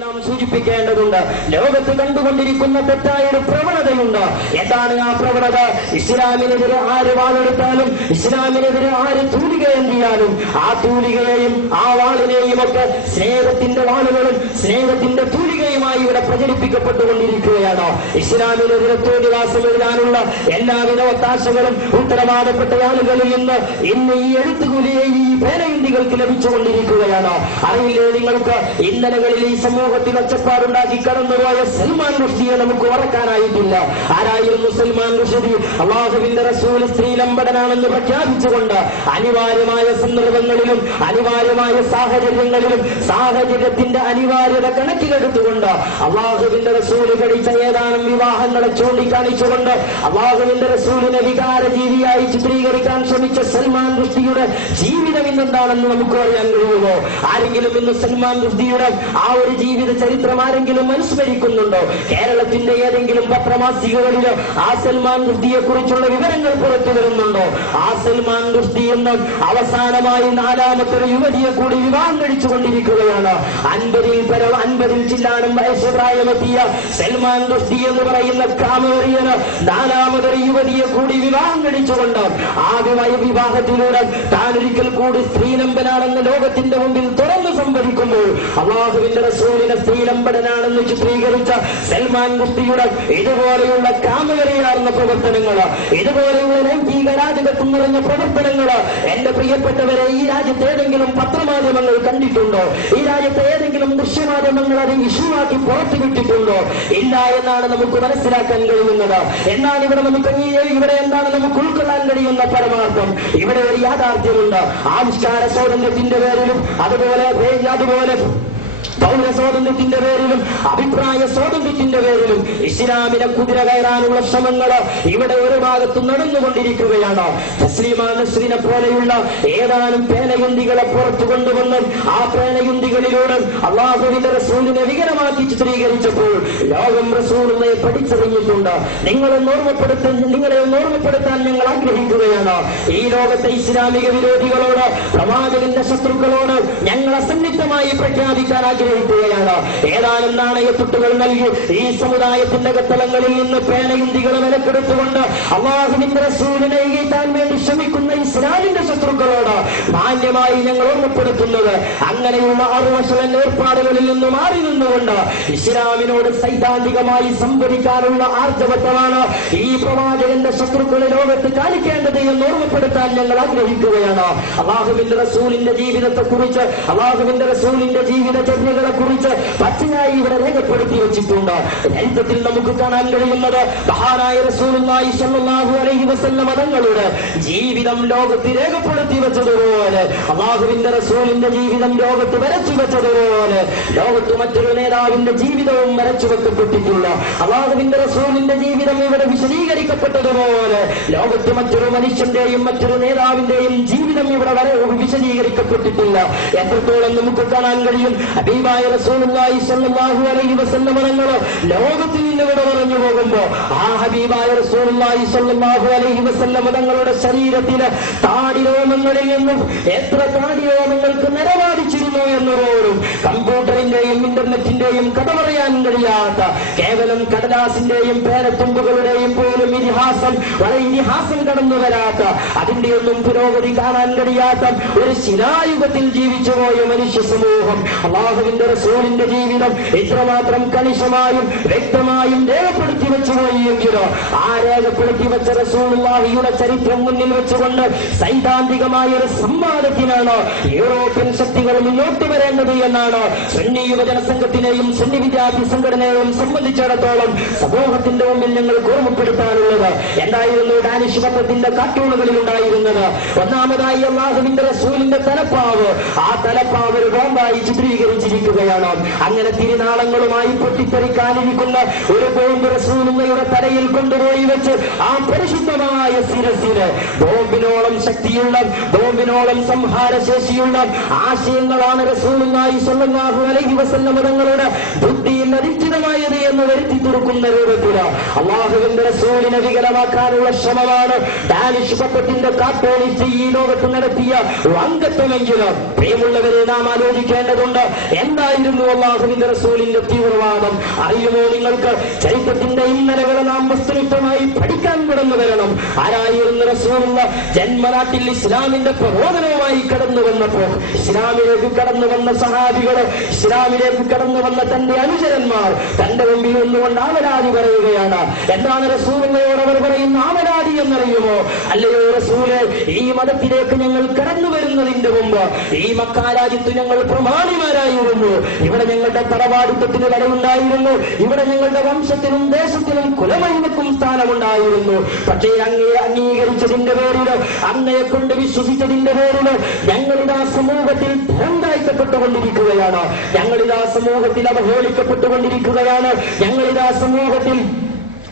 നാം സൂചിപ്പിക്കേണ്ടതുണ്ട്. ലോകത്ത് കണ്ടുകൊണ്ടിരിക്കുന്ന തെറ്റായ ഒരു പ്രവണതയുണ്ട്. എന്താണ് ആ പ്രവണത? ഇസ്ലാമിനെതിരെ ആര് വാളെടുത്താലും, ഇസ്ലാമിനെതിരെ ആര് തൂലിക എന്തിയാലും ആ തൂലികയെയും ആ വാളിനെയും ഒക്കെ സ്നേഹത്തിന്റെ വാളുകളും സ്നേഹത്തിന്റെ തൂലികയുമായി ഇവിടെ പ്രചരിപ്പിക്കപ്പെട്ടുകൊണ്ടിരിക്കുകയാണ്. ഇസ്ലാമിനെതിരെ തോന്നിവാസം എഴുതാനുള്ള എല്ലാവിധ ഒത്താശകളും ഉത്തരവാദപ്പെട്ട ആളുകളിൽ നിന്ന് ഇന്ന് ഈ എഴുത്തുകൂലിയെ ഈ പേനയുണ്ടികൾക്ക് ലഭിച്ചുകൊണ്ടിരിക്കുകയാണ്. അറിയില്ലേ നിങ്ങൾക്ക്, ഇന്നലകളിൽ ഈ സമൂഹത്തിൽ ഒച്ചപ്പാടുണ്ടാക്കി കടന്നുപോയ സൽമാൻ റുഷ്ദിയെ നമുക്ക് ഉറക്കാനായിട്ടില്ല. ആരായിരുന്നു സൽമാൻ റുഷ്ദി? അല്ലാഹുവിന്റെ റസൂൽ സ്ത്രീലമ്പടനാണെന്ന് പ്രഖ്യാപിച്ചുകൊണ്ട് അനിവാര്യമായ സന്ദർഭങ്ങളിലും അനിവാര്യമായ സാഹചര്യങ്ങളിലും സാഹചര്യത്തിന്റെ അനിവാര്യത കണക്കിലെടുത്തുകൊണ്ട് അല്ലാഹുവിന്റെ റസൂൽ കഴിച്ച ഏതാനും വിവാഹങ്ങളെ ചൂണ്ടിക്കാണിച്ചുകൊണ്ട് അല്ലാഹുവിന്റെ റസൂലിനെ വികാരജീവിയായി ചിത്രീകരിക്കാൻ ശ്രമിച്ച സൽമാൻ റുഷ്ദിയുടെ ജീവിതം ഇന്നെന്താണെന്ന് നമുക്ക് അറിയാൻ കഴിയുമോ? ആരെങ്കിലും ഇന്ന് സൽമാൻ റുഷ്ദിയുടെ ആ ഒരു ജീവിത ചരിത്രം ആരെങ്കിലും അനുസ്മരിക്കുന്നുണ്ടോ? കേരളത്തിന്റെ ഏതെങ്കിലും പത്രമാസികകളിൽ ആ സൽമാൻ റുഷ്ദിയെ കുറിച്ചുള്ള വിവരങ്ങൾ പുറത്തു വരുന്നുണ്ടോ? ആ സൽമാൻ റുഷ്ദി എന്ന് അവസാനമായി 4ാമത്തെ ഒരു യുവതിയെ കൂടി വിവാഹം കഴിച്ചുകൊണ്ടിരിക്കുകയാണ്. 50 ചില്ലാനും വയസ്സ് പ്രായമെത്തിയ സൽമാൻ റുഷ്ദി എന്ന് പറയുന്ന കാമവെറിയന് 4ാമതൊരു യുവതിയെ കൂടി വിവാഹം കഴിച്ചുകൊണ്ട് ആ വിവാഹത്തിലൂടെ താൻ ഒരിക്കൽ കൂടി സ്ത്രീലമ്പനാണെന്ന് ലോകത്തിന്റെ മുമ്പിൽ തുറന്നു സംഭവിക്കുമ്പോൾ അല്ലാഹുവിന്റെ റസൂലിനെ സ്ത്രീലമ്പടനാണെന്ന് ചിത്രീകരിച്ച സൽമാൻ റുഷ്ദിയുടെ ഇതുപോലെയുള്ള കാമവെറിയാർന്ന പ്രവർത്തനങ്ങൾ, ഇതുപോലെയുള്ള ലൈംഗികരാജകത്വം നിറഞ്ഞ പ്രവർത്തനങ്ങൾ എന്റെ പ്രിയപ്പെട്ടവരെ ഈ രാജ്യത്ത് ഏതെങ്കിലും പത്രമാധ്യമങ്ങൾ കണ്ടിട്ടുണ്ടോ? ഈ രാജ്യത്ത് ഏതെങ്കിലും ദൃശ്യമാധ്യമങ്ങൾ അത് ഇഷ്യൂവാക്കി പുറത്തുവിട്ടിട്ടുണ്ടോ? ഇല്ല എന്നാണ് നമുക്ക് മനസ്സിലാക്കാൻ കഴിയുന്നത്. എന്താണ് ഇവിടെ എന്താണ് നമുക്ക് ഉൾക്കൊള്ളാൻ കഴിയുന്ന പരമാർത്ഥം? ഇവിടെ ഒരു യാഥാർത്ഥ്യമുണ്ട്. ആവിഷ്കാര സ്വാതന്ത്ര്യത്തിന്റെ പേരിലും അതുപോലെ പൗര സ്വാതന്ത്ര്യത്തിന്റെ പേരിലും അഭിപ്രായ സ്വാതന്ത്ര്യത്തിന്റെ പേരിലും ഇസ്ലാമിനെ കുതിര കയറാനുള്ള ശ്രമങ്ങൾ ഇവിടെ ഒരു ഭാഗത്ത് നടന്നുകൊണ്ടിരിക്കുകയാണ്. തസ്ലീമാ നസ്രിനെ പോലെയുള്ള ഏതാനും പേനയുന്തികളെ പുറത്തു കൊണ്ടുവന്ന് ആ പേനയുന്തികളിലൂടെ അല്ലാഹുവിന്റെ റസൂലിനെ വികലമാക്കി ചിത്രീകരിച്ചപ്പോൾ ലോകം റസൂലിനെ പഠിച്ചറിഞ്ഞിട്ടുണ്ട്. നിങ്ങളെ ഓർമ്മപ്പെടുത്താൻ ഞങ്ങൾ ആഗ്രഹിക്കുകയാണ്. ഈ ലോകത്തെ ഇസ്ലാമിക വിരോധികളോട്, പ്രവാചകന്റെ ശത്രുക്കളോട് ഞങ്ങൾ അസന്നിഗ്ധമായി പ്രഖ്യാപിക്കാൻ ആഗ്രഹിക്കുകയാണ്. ഏതാനും നാണയത്തുട്ടുകൾ നൽകി ഈ സമുദായത്തിന്റെ കത്തളങ്ങളിൽ നിന്ന് പേനയുന്തികളെ വിലക്കെടുത്തുകൊണ്ട് അല്ലാഹുവിന്റെ റസൂലിനെ ഈട്ടാൻ വേണ്ടി ശ്രമിക്കുന്ന ഇസ്ലാമിന്റെ ശത്രുക്കളോട് മാന്യമായി ഞങ്ങൾ ഓർമ്മപ്പെടുത്തുന്നത്, അങ്ങനെയുള്ള അറുവശല ഏർപ്പാടുകളിൽ നിന്ന് മാറി നിന്നുകൊണ്ട് ഇസ്ലാമിനോട് സൈദ്ധാന്തികമായി സംവദിക്കാനുള്ള ആർജവത്വമാണ് ഈ പ്രവാചകന്റെ ശത്രുക്കളെ ലോകത്ത് കാണിക്കേണ്ടത് എന്ന് ഓർമ്മപ്പെടുത്താൻ ഞങ്ങൾ ആഗ്രഹിക്കുകയാണ്. അല്ലാഹുവിന്റെ റസൂലിന്റെ ജീവിതത്തെക്കുറിച്ച്, അല്ലാഹുവിന്റെ റസൂലിന്റെ ജീവിതചര്യകളെ കുറിച്ച് പച്ചയായി ഇവിടെ രേഖപ്പെടുത്തി വെച്ചിട്ടുണ്ട്. ചരിത്രത്തിൽ നമുക്ക് കാണാൻ കഴിയുന്നത് മഹാനായ റസൂലുള്ളാഹി സ്വല്ലല്ലാഹു അലൈഹി വസല്ലം തങ്ങളുടെ ജീവിതം ലോകത്ത് രേഖപ്പെടുത്തി വെച്ചതുപോലെ, അല്ലാഹുവിന്റെ റസൂലിന്റെ ജീവിതം ലോകത്ത് വരച്ചു വെച്ചതുപോലെ ലോകത്ത് മറ്റൊരു നേതാവിന്റെ ജീവിതവും വരച്ചു വെക്കപ്പെട്ടിട്ടില്ല. അല്ലാഹുവിന്റെ റസൂലിന്റെ ജീവിതം ഇവിടെ വിശദീകരിക്കപ്പെട്ടതുപോലെ ലോകത്ത് മറ്റൊരു മനുഷ്യന്റെയും മറ്റൊരു നേതാവിന്റെയും ജീവിതം ഇവിടെ വിശദീകരിക്കപ്പെട്ടിട്ടില്ല. എത്രത്തോളം നമുക്ക് കാണാൻ കഴിയും? ഹബീബായ റസൂലുള്ളാഹി സ്വല്ലല്ലാഹു അലൈഹി വസല്ലം തങ്ങൾ ലോകത്തിൽ നിന്ന് ഇവിടെ പറഞ്ഞു പോകുമ്പോൾ ആ ഹബീബായ റസൂലുള്ളാഹി സ്വല്ലല്ലാഹു അലൈഹി വസല്ലം തങ്ങളുടെ ശരീരത്തിലെ താടിരോമങ്ങളിൽ നിന്നും എത്ര താടിരോമങ്ങൾക്ക് നിലവാടിച്ചിരുന്നു എന്നതോടും കമ്പ്യൂട്ടറിന്റെയും ഇന്റർനെറ്റിന്റെയും കഥ പറയാൻ കഴിയാത്ത, കേവലം കടലാസിന്റെയും പേരത്തുമ്പുകളുടെയും പോലും ഇതിഹാസം കടന്നു വരാത്ത, അതിന്റെ ഒന്നും പുരോഗതി കാണാൻ കഴിയാത്ത ഒരു ശിലായുഗത്തിൽ ജീവിച്ചുപോയ മനുഷ്യ സമൂഹം അല്ലാഹുവിന്റെ റസൂലിന്റെ ജീവിതം ഇത്രമാത്രം കണിശമായും വ്യക്തമായും രേഖപ്പെടുത്തി വെച്ചുപോയെങ്കിലോ ആ രേഖപ്പെടുത്തി വെച്ച റസൂലുള്ളാഹിയുടെ ചരിത്രം മുന്നിൽ വെച്ചുകൊണ്ട് സൈദ്ധാന്തികമായ ഒരു സംവാദത്തിനാണ് യൂറോപ്യൻ ശക്തികൾ മുന്നോട്ട് വരേണ്ടത് എന്നാണ് സുന്നി യുവജന സംഘത്തിനെയും സുന്നി വിദ്യാർത്ഥി സംഘടനയെയും സംബന്ധിച്ചിടത്തോളം സമൂഹത്തിന്റെ മുമ്പിൽ ഞങ്ങൾക്ക് ഓർമ്മപ്പെടുത്താനുള്ളത്. എന്തായിരുന്നു ഡാനിഷ് പത്രത്തിന്റെ കാർട്ടൂണുകളിൽ ഉണ്ടായിരുന്നത്? ഒന്നാമതായി അല്ലാഹുവിന്റെ റസൂലിന്റെ തലപ്പാവ്, ആ തലപ്പാവ് ഒരു ബോംബായി ചിത്രീകരിച്ചിരിക്കുകയാണ്. അങ്ങനെ തിരുനാളങ്ങളുമായി പൊട്ടിത്തെറിക്കാനിരിക്കുന്ന ഒരു ബോംബ് റസൂലുള്ളാഹിയുടെ തലയിൽ കൊണ്ടുപോയി വെച്ച് ആ പരിശുദ്ധമായ ശിരസിന് ബോംബിനോളം അത്രത്തോളം സംഹാരശേഷിയുള്ള ആശയങ്ങളാണ് റസൂലുള്ളാഹി സ്വല്ലല്ലാഹു അലൈഹി വസല്ലം തങ്ങളുടെ ബുദ്ധിയിൽ അധിഷ്ഠിതമായത് എന്ന് വരുത്തി തീർക്കുന്ന രൂപത്തിൽ അള്ളാഹുവിന്റെ റസൂലിനെ വികലമാക്കാനുള്ള ശ്രമമാണ് ഡാനിഷ് പത്രത്തിന്റെ കാർട്ടൂണിസ്റ്റ് ഈ ലോകത്ത് നടത്തിയ അംഗത്വമെങ്കിലും പ്രിയമുള്ളവരെ നാം ആലോചിക്കേണ്ടതുണ്ട്. എന്തായിരുന്നു അള്ളാഹുവിന്റെ റസൂലിന്റെ തീവ്രവാദം അറിയുമോ നിങ്ങൾക്ക്? ചരിത്രത്തിന്റെ ഇന്നലകളെ നാം വസ്തുനിഷ്ഠമായി പഠിക്കാൻ കടന്നു വരണം. ആരായിരുന്നു റസൂലുള്ള? ജന്മനാട്ടിൽ ഇസ്ലാമിന്റെ പ്രബോധനവുമായി കടന്നു വന്നപ്പോൾ ഇസ്ലാമിലേക്ക് കടന്നു വന്ന സഹാബികള്, ഇസ്ലാമിലേക്ക് കടന്നു വന്ന തന്റെ അനുചരന്മാർ തന്റെ മുമ്പിൽ നിന്നുകൊണ്ട് ആവലാതി പറയുകയാണ്. എന്താണ് റസൂലുള്ളയോട് അവർ പറയുന്ന ആവലാതി എന്നറിയുമോ? അല്ലയോ റസൂലെ, ഈ മതത്തിലേക്ക് ഞങ്ങൾ കടന്നു വരുന്നതിന്റെ മുമ്പ് ഈ മക്കാ രാജ്യത്ത് ഞങ്ങൾ പ്രമാണിമാരായിരുന്നു. ഇവിടെ ഞങ്ങളുടെ തറവാടിത്വത്തിന് വിലയുണ്ടായിരുന്നു. ഇവിടെ ഞങ്ങളുടെ വംശത്തിനും ദേശത്തിനും കുലമഹിമക്കും സ്ഥാനമുണ്ടായിരുന്നു. പക്ഷേ അങ്ങയെ അംഗീകരിച്ചതിന്റെ പേരില്, അങ്ങയെ കൊണ്ട് വിശ്വസിച്ചതിന്റെ പേരില് ഞങ്ങളിതാ സമൂഹത്തിൽ ധനം താഴ്ത്തപ്പെട്ടുകൊണ്ടിരിക്കുകയാണ്. ഞങ്ങളിതാ സമൂഹത്തിൽ അവഹേളിക്കപ്പെട്ടുകൊണ്ടിരിക്കുകയാണ്. ഞങ്ങളിതാ സമൂഹത്തിൽ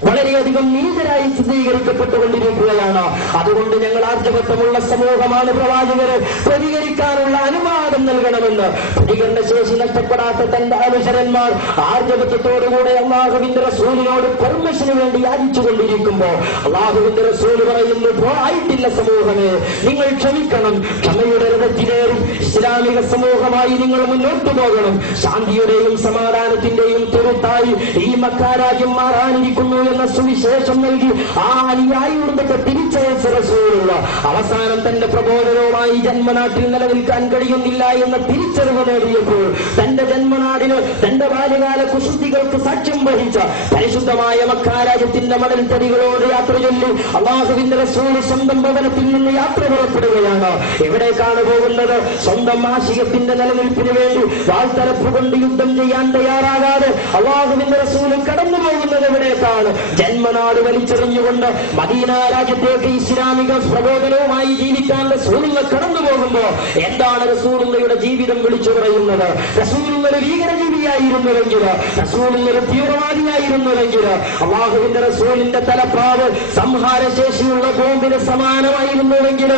വളരെയധികം നീതരായി ചിത്രീകരിക്കപ്പെട്ടുകൊണ്ടിരിക്കുകയാണ്. അതുകൊണ്ട് ഞങ്ങൾ ആർജവത്വമുള്ള സമൂഹമാണ്. പ്രവാചകരെ പ്രതികരിക്കാനുള്ള അനുവാദം നൽകണമെന്ന് പ്രതികരണശേഷി നഷ്ടപ്പെടാത്ത തന്റെ അനുചരന്മാർ ആർജവത്വത്തോടുകൂടെ അള്ളാഹുവിന്റെ റസൂലിനോട് പെർമിഷന് വേണ്ടി യാചിച്ചുകൊണ്ടിരിക്കുമ്പോൾ അള്ളാഹുവിന്റെ റസൂല് പറയുന്നു, ആയിട്ടില്ല സമൂഹമേ, നിങ്ങൾ ക്ഷമിക്കണം. ക്ഷമയുടെ രഥത്തിലേറി ഇസ്ലാമിക സമൂഹമായി നിങ്ങൾ മുന്നോട്ടു പോകണം. ശാന്തിയുടെയും സമാധാനത്തിന്റെയും തുരുത്തായി ഈ മക്കാ രാജ്യം മാറാനിരിക്കുന്നു എന്ന സുവിശേഷം നൽകി ആ അനുയായികളുടെ തിരിച്ചയച്ച റസൂലുള്ള അവസാനം തന്റെ പ്രബോധനവുമായി ജന്മനാട്ടിൽ നിലനിൽക്കാൻ കഴിയുന്നില്ല എന്ന തിരിച്ചറിവ് നേടിയപ്പോൾ തന്റെ ജന്മനാടിന് തന്റെ ബാല്യകാല കുശുദ്ധികൾക്ക് സാക്ഷ്യം വഹിച്ച പരിശുദ്ധമായ മക്കാ രാജ്യത്തിന്റെ മണൽത്തരികളോട് യാത്ര ചൊല്ലി അള്ളാഹുവിന്റെ റസൂല് സ്വന്തം ഭവനത്തിൽ നിന്ന് യാത്ര പുറപ്പെടുകയാണ്. എവിടേക്കാണ് പോകുന്നത്? സ്വന്തം ആശയത്തിന്റെ നിലനിൽപ്പിന് വേണ്ടി വാൾത്തലപ്പ് കൊണ്ട് യുദ്ധം ചെയ്യാൻ തയ്യാറാകാതെ അള്ളാഹുവിന്റെ റസൂല് കടന്നു പോകുന്നത് എവിടേക്കാണ്? ജന്മനാട് വലിച്ചെറിഞ്ഞുകൊണ്ട് മദീന രാജ്യത്തേക്ക് ഇസ്ലാമിക പ്രബോധനവുമായി ജീവിക്കാൻ റസൂലുള്ള കടന്നു പോകുമ്പോ എന്താണ് റസൂലുള്ളയുടെ ജീവിതം വിളിച്ചു പറയുന്നത്? റസൂലുള്ള ഒരു ഭീകരജീവിയായിരുന്നുവെങ്കിൽ, റസൂലുള്ള ഒരു തീവ്രവാദിയായിരുന്നുവെങ്കിൽ, അള്ളാഹുവിന്റെ റസൂലിന്റെ തലപ്പാവ് സംഹാരശേഷിയുള്ള ബോംബിന് സമാനമായിരുന്നുവെങ്കിൽ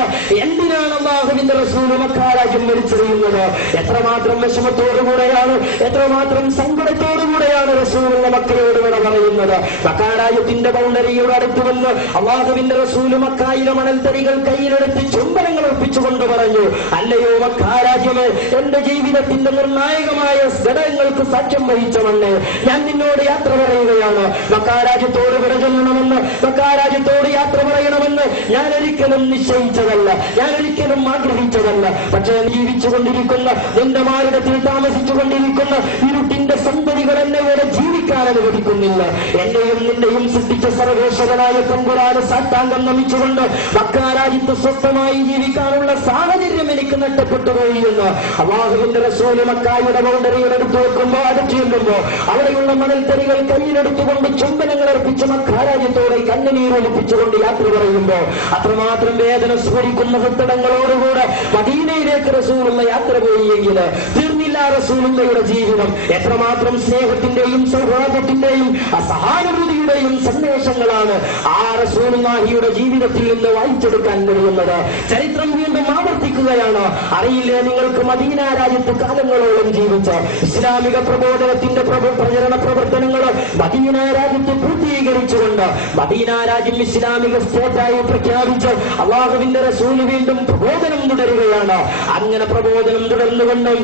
എന്തിനാണ് അള്ളാഹുവിന്റെ റസൂല് മക്കാ രാജ്യം വലിച്ചെറിയുന്നത്? എത്രമാത്രം വിഷമത്തോടുകൂടെയാണ്, എത്രമാത്രം സങ്കടത്തോടുകൂടെയാണ് റസൂലുള്ള മക്കയോട് വിട പറയുന്നത്. മക്കാ രാജ്യത്തിന്റെ ബൗണ്ടറിയോട് അടുത്ത് വന്ന് അള്ളാഹുവിന്റെ റസൂല് മക്കായിലെ മണൽത്തരികൾ കയ്യിലെടുത്ത് ചുംബനങ്ങൾ ഒപ്പിച്ചുകൊണ്ട് പറഞ്ഞു, അല്ലയോ മക്കാ രാജ്യമേ, എന്റെ ജീവിതത്തിന്റെ നിർണായകമായ ഘടകങ്ങൾക്ക് സാക്ഷ്യം വഹിച്ച മണ്ണ്, ഞാൻ നിന്നോട് യാത്ര പറയുകയാണ്. മക്കാ രാജ്യത്തോട് വിട ചൊല്ലണമെന്ന്, മക്കാ രാജ്യത്തോട് യാത്ര പറയണമെന്ന് ഞാൻ ഒരിക്കലും നിശ്ചയിച്ചതല്ല, ഞാൻ ഒരിക്കലും ആഗ്രഹിച്ചതല്ല. പക്ഷേ ജീവിച്ചുകൊണ്ടിരിക്കുന്ന, നിന്റെ മാറിടത്തിൽ താമസിച്ചുകൊണ്ടിരിക്കുന്ന ഇരുട്ടിന്റെ സന്തതികൾ എന്നെ ഇവിടെ ജീവിക്കാൻ അനുവദിക്കുന്നില്ല. എന്നെയും നിന്റെയും സൃഷ്ടിച്ച സർവേശ്വരനായ തമ്പുരാന് സാഷ്ടാംഗം നമിച്ചുകൊണ്ട് മക്കാ രാജ്യത്ത് സ്വസ്ഥമായി ജീവിക്കാനുള്ള സാഹചര്യം എനിക്ക് നഷ്ടപ്പെട്ടു പോയിരുന്നു. അള്ളാഹുവിന്റെ റസൂല് മക്കായുടെ ബൗണ്ടറിയുടെ അടുത്ത് വെക്കുമ്പോൾ, അടുത്ത് ചെല്ലുമ്പോ അവിടെയുള്ള മണൽത്തരികൾ കയ്യിലെടുത്തുകൊണ്ട് ചുംബനങ്ങൾ അർപ്പിച്ച് മക്കാ രാജ്യത്തോടെ കണ്ണുനീരൊലിപ്പിച്ചുകൊണ്ട് യാത്ര പറയുമ്പോ അത്രമാത്രം വേദന സ്മരിക്കുന്ന ഹൃദയങ്ങളോടുകൂടെ മദീനയിലേക്ക് റസൂലുള്ള യാത്ര പോയെങ്കിൽ തീർന്നില്ല റസൂലുള്ളയുടെ ജീവിതം. എത്രമാത്രം സ്നേഹത്തിന്റെയും സൗഹാർദ്ദത്തിന്റെയും സഹാനുഭൂതിയുടെയും സന്ദേശങ്ങളാണ് ആ റസൂലുള്ളാഹിയുടെ ജീവിതത്തിൽ നിന്ന് വായിച്ചെടുക്കാൻ കഴിയുന്നത്. ചരിത്രം വീണ്ടും ആവർത്തിക്കുകയാണ്. അറിയില്ലേ നിങ്ങൾക്ക്, മദീന രാജ്യത്ത് കാലങ്ങളോളം ജീവിച്ച ഇസ്ലാമിക പ്രബോധനത്തിന്റെ പ്രചരണ പ്രവർത്തനങ്ങൾ മദീന രാജ്യത്ത് പൂർത്തീകരിച്ചുകൊണ്ട് മദീന രാജ്യം ഇസ്ലാമിക സ്റ്റേറ്റായി പ്രഖ്യാപിച്ച് അള്ളാഹുവിന്റെ റസൂല് വീണ്ടും പ്രബോധനം തുടരുകയാണ്. അങ്ങനെ പ്രബോധനം തുടർന്നുകൊണ്ടും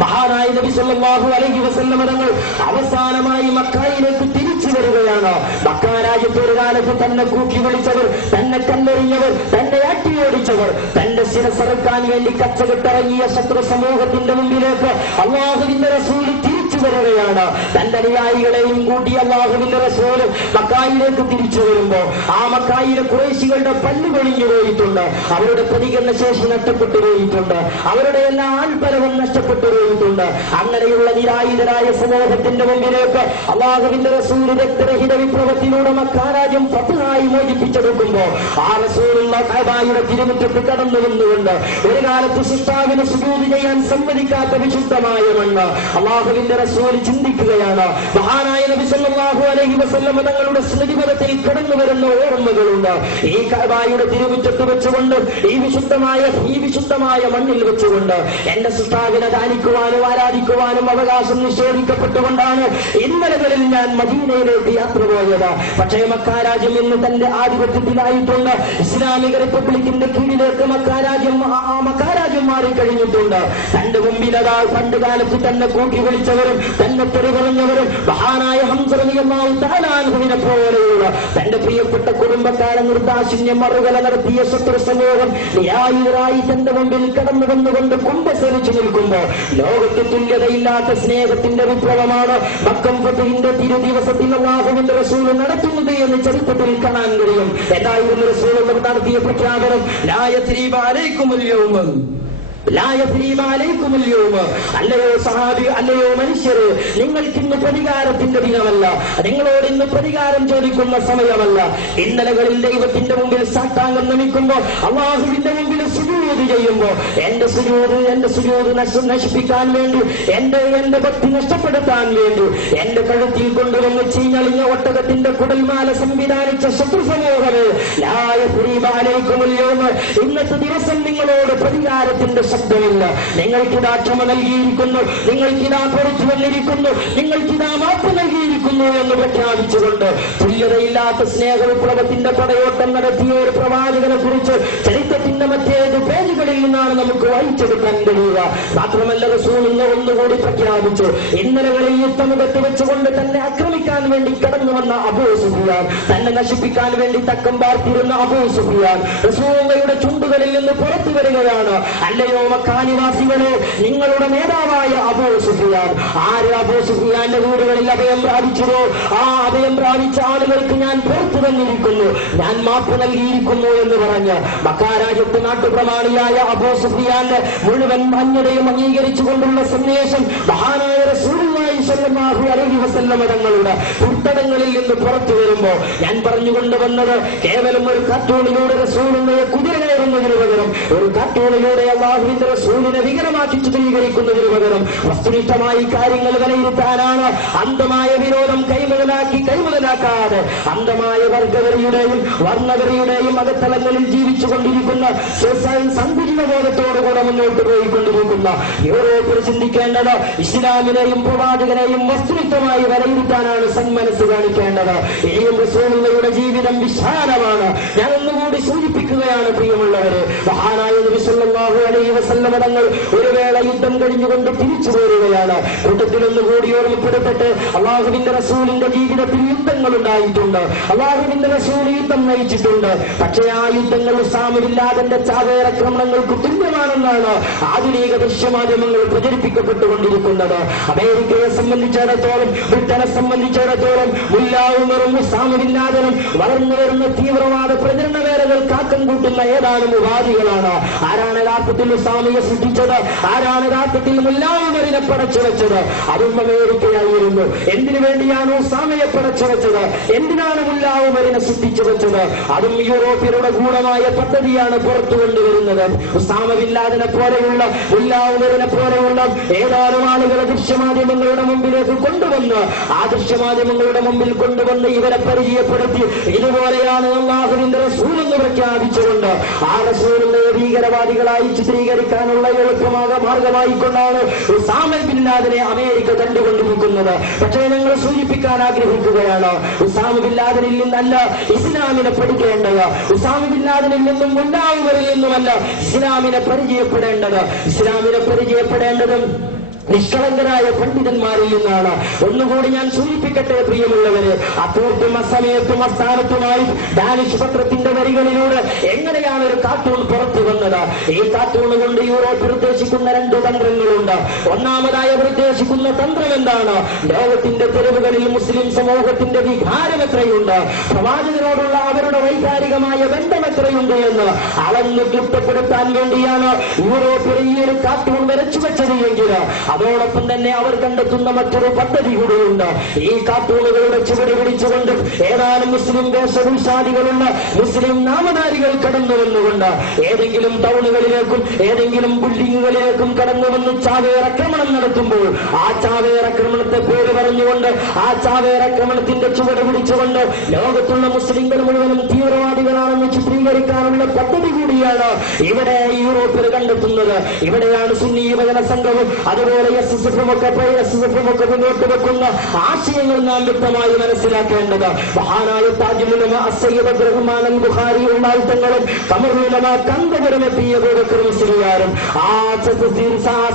മഹാനായ നബി സല്ലല്ലാഹു അലൈഹി വസല്ലം തങ്ങൾ അവസാനമായി മക്കായിലേക്ക് തിരിച്ചു വരികയാണ്. മക്കാ രാജ്യത്ത് ഒരു കാലത്ത് തന്നെ കൂക്കി വിളിച്ചവർ, തന്നെ കല്ലെറിഞ്ഞവർ, തന്നെ ആട്ടിയോടിച്ചവർ, തന്റെ ശിരസറുക്കാൻ വേണ്ടി കച്ചകെട്ടിറങ്ങിയ ശത്രു സമൂഹത്തിന്റെ മുമ്പിലേക്ക് അല്ലാഹുവിന്റെ റസൂൽ തിരിച്ചു വരികയാണ്. തന്റെ അനുയായികളെയും കൂട്ടി അല്ലാഹുവിന്റെ റസൂൽ മക്കായിലേക്ക് തിരിച്ചു വരുമ്പോ ആ മക്കായിലെ ഖുറൈശികളുടെ പല്ല് പൊളിഞ്ഞു പോയിട്ടുണ്ട്, അവരുടെ പ്രതികരണ ശേഷി നഷ്ടപ്പെട്ടു പോയിട്ടുണ്ട്, അവരുടെ എല്ലാ ആൾബലവും നഷ്ടപ്പെട്ടു പോയിട്ടുണ്ട്. അങ്ങനെയുള്ള നിരായുധരായ സമൂഹത്തിന്റെ മുമ്പിലേക്ക് അല്ലാഹുവിന്റെ റസൂൽ രക്തരഹിത വിപ്ലവത്തിലൂടെ മക്കാ രാജ്യം ഫത്ഹായി മോചിപ്പിച്ചെടുക്കുമ്പോ ആ റസൂലുള്ള കഅബയുടെ തിരുമുറ്റത്ത് കടന്നു വന്നുകൊണ്ട് ഒരു കാലത്ത് സൃഷ്ടാവിന് സുജൂദ് ചെയ്യാൻ സമ്മതിക്കാത്ത വിശുദ്ധമായ മണ്ണ് അല്ലാഹുവിന്റെ റസൂൽ ചിന്തിക്കുകയാണ്. മഹാനായ നബി സല്ലല്ലാഹു അലൈഹി വസല്ലം തങ്ങളുടെ സ്മൃതിപഥത്തിൽ കടന്നു വരുന്ന ഓർമ്മകളുണ്ട്. ഈ കഅബയുടെ തിരുമുറ്റത്ത് വെച്ചുകൊണ്ട് ഈ വിശുദ്ധമായ മണ്ണിൽ വെച്ചുകൊണ്ട് എന്റെ സൃഷ്ടാവിനെ ധാനിക്കുവാനും ആരാധിക്കുവാനും അവകാശം നിഷേധിക്കപ്പെട്ടുകൊണ്ടാണ് ഇന്നലകളിൽ ഞാൻ മദീനയിലേക്ക് യാത്ര പോയത്. പക്ഷേ മക്ക രാജ്യം ഇന്ന് തന്റെ ആധിപത്യത്തിലായിട്ടുണ്ട്. ഇസ്ലാമിക റിപ്പബ്ലിക്കിന്റെ കീഴിലേക്ക് മക്ക രാജ്യം മാറിക്കഴിഞ്ഞിട്ടുണ്ട്. തന്റെ മുമ്പിലതാ പണ്ട് കാലത്ത് തന്നെ കൂട്ടി വിളിച്ചവരും തന്നെ തെറി പറഞ്ഞവരും മഹാനായ ഹംസ റളിയല്ലാഹു തആല അൻഹുവിനെ പോലെയുള്ള തന്റെ പ്രിയപ്പെട്ട കുടുംബക്കാരെ നിർദാക്ഷിണ്യം മറുകല നടത്തിയ ശത്രു സമൂഹം ന്യായീരായി തന്റെ മുമ്പിൽ കടന്നു വന്നുകൊണ്ട് കുമ്പസരിച്ചു നിൽക്കുമ്പോൾ ലോകത്ത് തുല്യതയില്ലാത്ത സ്നേഹത്തിന്റെ വിപ്ലവമാണ് മക്കം ഫത്ഹിന്റെ തിരുദിവസത്തിൽ അല്ലാഹുവിന്റെ റസൂൽ നടത്തുന്നത് എന്ന് ചരിത്രത്തിൽ കാണാൻ കഴിയും. എന്തായിരുന്നു റസൂൽ നടത്തിയ പ്രഖ്യാപനം? ലാ യസ്രീബ അലൈക്കുമുൽ യൗമ, അല്ലയോ സഹാബി, അല്ലയോ മനുഷ്യര്, നിങ്ങൾക്കിന്ന് പ്രതികാരത്തിന്റെ ദിനമല്ല, നിങ്ങളോട് ഇന്ന് പ്രതികാരം ചോദിക്കുന്ന സമയമല്ല. ഇന്നലകളിൽ ദൈവത്തിന്റെ മുമ്പിൽ സാഷ്ടാംഗം നമിക്കുമ്പോ അല്ലാഹുവിന്റെ മുമ്പിൽ സുജൂദ് ചെയ്യുമ്പോ എന്റെ സുജൂദ് നശിപ്പിക്കാൻ വേണ്ടി, എന്റെ ഭക്തി നഷ്ടപ്പെടുത്താൻ വേണ്ടി എന്റെ കഴുത്തിൽ കൊണ്ടുവന്ന് ചീഞ്ഞളിഞ്ഞ ഒട്ടകത്തിന്റെ കുടൽമാല സംവിധാനിച്ച ശത്രു സമൂഹമേ, ലാ യസ്രീബ അലൈക്കുമുൽ യൗമ, ഇന്നത്തെ ദിവസം നിങ്ങളോട് പ്രതികാരത്തിന്റെ ശബ്ദമില്ല. നിങ്ങൾക്കിതാ ക്ഷമ നൽകിയിരിക്കുന്നു, നിങ്ങൾക്കിതാ പൊറുത്തു വന്നിരിക്കുന്നു, നിങ്ങൾക്കിതാ മാപ്പ് നൽകിയിരിക്കുന്നു എന്ന് പ്രഖ്യാപിച്ചുകൊണ്ട് തുല്യതയില്ലാത്ത സ്നേഹവിപ്ലവത്തിന്റെ പടയോട്ടം നടത്തിയ ഒരു പ്രവാചകനെ കുറിച്ച് ചരിത്രത്തിന്റെ മറ്റേത് പേജുകളിൽ നിന്നാണ് നമുക്ക് വായിച്ചെടുക്കാൻ കഴിയുക. മാത്രമല്ല റസൂൽ ഇന്ന് ഒന്നുകൂടി പ്രഖ്യാപിച്ചു. ഇന്നലകളിൽ യുദ്ധമുഖത്ത് വെച്ചുകൊണ്ട് തന്നെ ആക്രമിക്കാൻ വേണ്ടി കടന്നു വന്ന അബൂ സുഫിയാൻ, തന്നെ നശിപ്പിക്കാൻ വേണ്ടി തക്കം പാർത്തിരുന്ന അബൂ സുഫിയാൻ റസൂലുള്ളാഹിയുടെ ചുണ്ടുകളിൽ നിന്ന് പുറത്തു വരികയാണ്. അല്ലയോ മക്കാനിവാസികളെ, നിങ്ങളുടെ നേതാവായ അബൂ സുഫിയാൻ, ആര് അബൂ സുഫിയാന്റെ വീടുകളിൽ അഭയം പ്രാപിച്ചതോ ആ അഭയം പ്രാപിച്ച ആളുകൾക്ക് ഞാൻ പുറത്തു തന്നിരിക്കുന്നു, ഞാൻ മാപ്പ് നൽകിയിരിക്കുന്നു എന്ന് പറഞ്ഞ് മക്കാ രാജ്യത്ത് നാട്ടുപ്രമാണിയായ അബൂ സുഫിയാന്റെ മുഴുവൻ മാന്യതയും അംഗീകരിച്ചുകൊണ്ടുള്ള സന്ദേശം മഹാനായ റസൂലുള്ളാഹി സ്വല്ലല്ലാഹു അലൈഹി വസല്ലം തങ്ങളുടെ പുസ്തകങ്ങളിൽ നിന്ന് പുറത്തു വരുമ്പോ ഞാൻ പറഞ്ഞുകൊണ്ടുവന്നത് കേവലം ഒരു കാർട്ടൂണിലൂടെ റസൂലുള്ളാഹിയെ കുതിരകയറുന്നതിന് പകരം, ഒരു കാർട്ടൂണിലൂടെ അല്ലാഹുവിന്റെ റസൂലിനെ വികലമാക്കി ചിത്രീകരിക്കുന്നതിന് പകരം വസ്തുനിഷ്ഠമായി കാര്യങ്ങൾ വിലയിരുത്താനാണ്. അന്ധമായ വിരോധം കൈമുതലാക്കാതെ അന്ധമായ വർഗവരിയുടെയും വർണ്ണവരിയുടെയും അകത്തലങ്ങളിൽ ജീവിച്ചുകൊണ്ടിരിക്കുന്ന സങ്കുചിത ബോധത്തോടുകൂടെ മുന്നോട്ട് പോയിക്കൊണ്ടിരിക്കുന്ന യൂറോപ്പിൽ ചിന്തിക്കേണ്ടത് ഇസ്ലാമിനെയും പ്രവാചകനെയും വസ്തുനിഷ്ഠമായി വിലയിരുത്താനാണ് സന്മനസ് കാണിക്കേണ്ടത്. ഇനിയും റസൂലുള്ളാഹിയുടെ ജീവിതം വിശാലമാണ്. ഞാൻ ഒന്നുകൂടി സൂചിപ്പിക്കുകയാണ് പ്രിയമുള്ളവരെ, മഹാനായ നബി സല്ലല്ലാഹു അലൈഹി വസല്ലം തങ്ങൾ ഒരു വേള യുദ്ധം കഴിഞ്ഞുകൊണ്ട് തിരിച്ചു പോരുകയാണ്. കൂട്ടത്തിലൊന്നുകൂടി ഓർമ്മപ്പെടുത്തട്ടെ, അല്ലാഹുവിന്റെ റസൂലിന്റെ ജീവിതത്തിൽ യുദ്ധങ്ങൾ ഉണ്ടായിട്ടുണ്ട്. അല്ലാഹുവിന്റെ റസൂൽ യുദ്ധം നയിച്ചിട്ടുണ്ട്. പക്ഷേ ആ യുദ്ധങ്ങൾ ഉസാമ ബിൻ ലാദന്റെ ചാവേറാക്രമണങ്ങൾക്ക് തുല്യമാണെന്നാണ് ആധുനിക ദൃശ്യമാധ്യമങ്ങൾ പ്രചരിപ്പിക്കപ്പെട്ടുകൊണ്ടിരിക്കുന്നത്. അമേരിക്കയെ സംബന്ധിച്ചിടത്തോളം, ബ്രിട്ടനെ സംബന്ധിച്ചിടത്തോളം മുല്ലാ ഉമറും ഉസാമ ബിൻ ലാദനും വളർന്നു വരുന്ന തീവ്രവാദ പ്രചരണ വേലകൾ കാക്കം കൂട്ടുന്ന ഏതാനും ഉപാധികളാണ്. ആരാണ് യഥാർത്ഥത്തിൽ ഉസാമയെ സൃഷ്ടിച്ചത്? ആരാണ് യഥാർത്ഥത്തിൽ മുല്ലാ ഉമറിനെ പടച്ചു വെച്ചത്? അതും അമേരിക്കയായിരുന്നു. എന്തിനു വേണ്ടിയാണ് ഉസാമയെ പടച്ചു വെച്ചത്? എന്തിനാണ് മുല്ലാ ഉമറിനെ സൃഷ്ടിച്ചു വെച്ചത്? അതും യൂറോപ്യരുടെ ഗൂഢമായ പദ്ധതിയാണ് പുറത്തു കൊണ്ടുവരുന്നത്. ഉസാമ ബിൻ ലാദനെ പോലെയുള്ള, മുല്ലാ ഉമറിനെ പോലെയുള്ള ഏതാനും ആളുകളെ ദൃശ്യമാധ്യമങ്ങളുടെ മുമ്പിലേക്ക് കൊണ്ടുവന്ന്, ആ ദൃശ്യമാധ്യമങ്ങളുടെ മുമ്പിൽ കൊണ്ടുവന്ന് ഇവരെ പരിചയപ്പെടുത്തി ഇതുപോലെയാണ് അല്ലാഹുവിന്റെ റസൂൽ എന്ന് പ്രഖ്യാപിച്ചുകൊണ്ട് ആ റസൂലിനെ ഭീകരവാദികളായി ചിത്രീകരിക്കാനുള്ള മാർഗമായിക്കൊണ്ടാണ് ഉസാമ ബിൻ ലാദനെ അമേരിക്ക കണ്ടുകൊണ്ടിരിക്കുന്നത്. പക്ഷേ ഞങ്ങൾ സൂചിപ്പിക്കാൻ ആഗ്രഹിക്കുകയാണ്, ഉസാമ ബിൻ ലാദനിൽ നിന്നല്ല ഇസ്ലാമിനെ പഠിക്കേണ്ടത്, ഉസാമ ബിൻ ലാദനിൽ നിന്നും മുല്ലാ ഉമറിൽ നിന്നുമല്ല ഇസ്ലാമിനെ പരിചയപ്പെടേണ്ടത്. ഇസ്ലാമിനെ പരിചയപ്പെടേണ്ടതും നിഷ്കളങ്കരായ പണ്ഡിതന്മാരിൽ നിന്നാണ്. ഒന്നുകൂടി ഞാൻ സൂചിപ്പിക്കട്ടെ പ്രിയമുള്ളവര്, അപ്പോട്ടും അസമയത്തും അസ്ഥാനത്തുമായി ഡാനിഷ് പത്രത്തിന്റെ വരികളിലൂടെ എങ്ങനെയാണ് ഒരു കാർട്ടൂൺ പുറത്തു വന്നത്? ഈ കാർട്ടൂൺ കൊണ്ട് യൂറോപ്പ് നിർദ്ദേശിക്കുന്ന രണ്ട് തന്ത്രങ്ങളുണ്ട്. ഒന്നാമതായി നിർദ്ദേശിക്കുന്ന തന്ത്രം എന്താണ്? ലോകത്തിന്റെ തെരുവുകളിൽ മുസ്ലിം സമൂഹത്തിന്റെ വികാരം എത്രയുണ്ട്, പ്രവാചകനോടുള്ള അവരുടെ വൈകാരികമായ ബന്ധം എത്രയുണ്ട് എന്ന് അളന്ന് കുറ്റപ്പെടുത്താൻ വേണ്ടിയാണ് യൂറോപ്പിൽ ഈ ഒരു കാർട്ടൂൺ വരച്ചു വെച്ചത് എങ്കിൽ അതോടൊപ്പം തന്നെ അവർ കണ്ടെത്തുന്ന മറ്റൊരു പദ്ധതി കൂടിയുണ്ട്. ഈ കാർട്ടൂണുകളുടെ ചുവട് പിടിച്ചുകൊണ്ട് ഏതാനും മുസ്ലിം വേഷഭൂഷാദികളുള്ള മുസ്ലിം നാമധാരികൾ കടന്നു വന്നുകൊണ്ട് ഏതെങ്കിലും ടൗണുകളിലേക്കും ഏതെങ്കിലും ബിൽഡിങ്ങുകളിലേക്കും കടന്നു വന്ന് ചാവേറാക്രമണം നടത്തുമ്പോൾ ആ ചാവേറാക്രമണത്തെ പേര് പറഞ്ഞുകൊണ്ട് ആ ചാവേറാക്രമണത്തിന്റെ ചുവട് പിടിച്ചുകൊണ്ട് ലോകത്തുള്ള മുസ്ലിങ്ങൾ മുഴുവനും തീവ്രവാദികളാണെന്ന് ചിത്രീകരിക്കാനുള്ള പദ്ധതി കൂടിയാണ് ഇവിടെ യൂറോപ്പിൽ കണ്ടെത്തുന്നത്. ഇവിടെയാണ് സുന്നി യുവജന സംഘവും അതുപോലെ SSF-ഉം ഒക്കെ മുന്നോട്ട് വെക്കുന്ന ആശയങ്ങൾ നാം വ്യക്തമായി മനസ്സിലാക്കേണ്ടത്. മഹാനായ താജുൽ ഉലമ അസ്സയ്യിദ് അബ്ദുറഹ്മാൻ അൽ ബുഖാരി ഉള്ളാൾത്തങ്ങളും ഖമറുൽ ഉലമ കന്തപുരമെത്തിയ ബൂബക്കർ മുസ്ലിയാരും ആ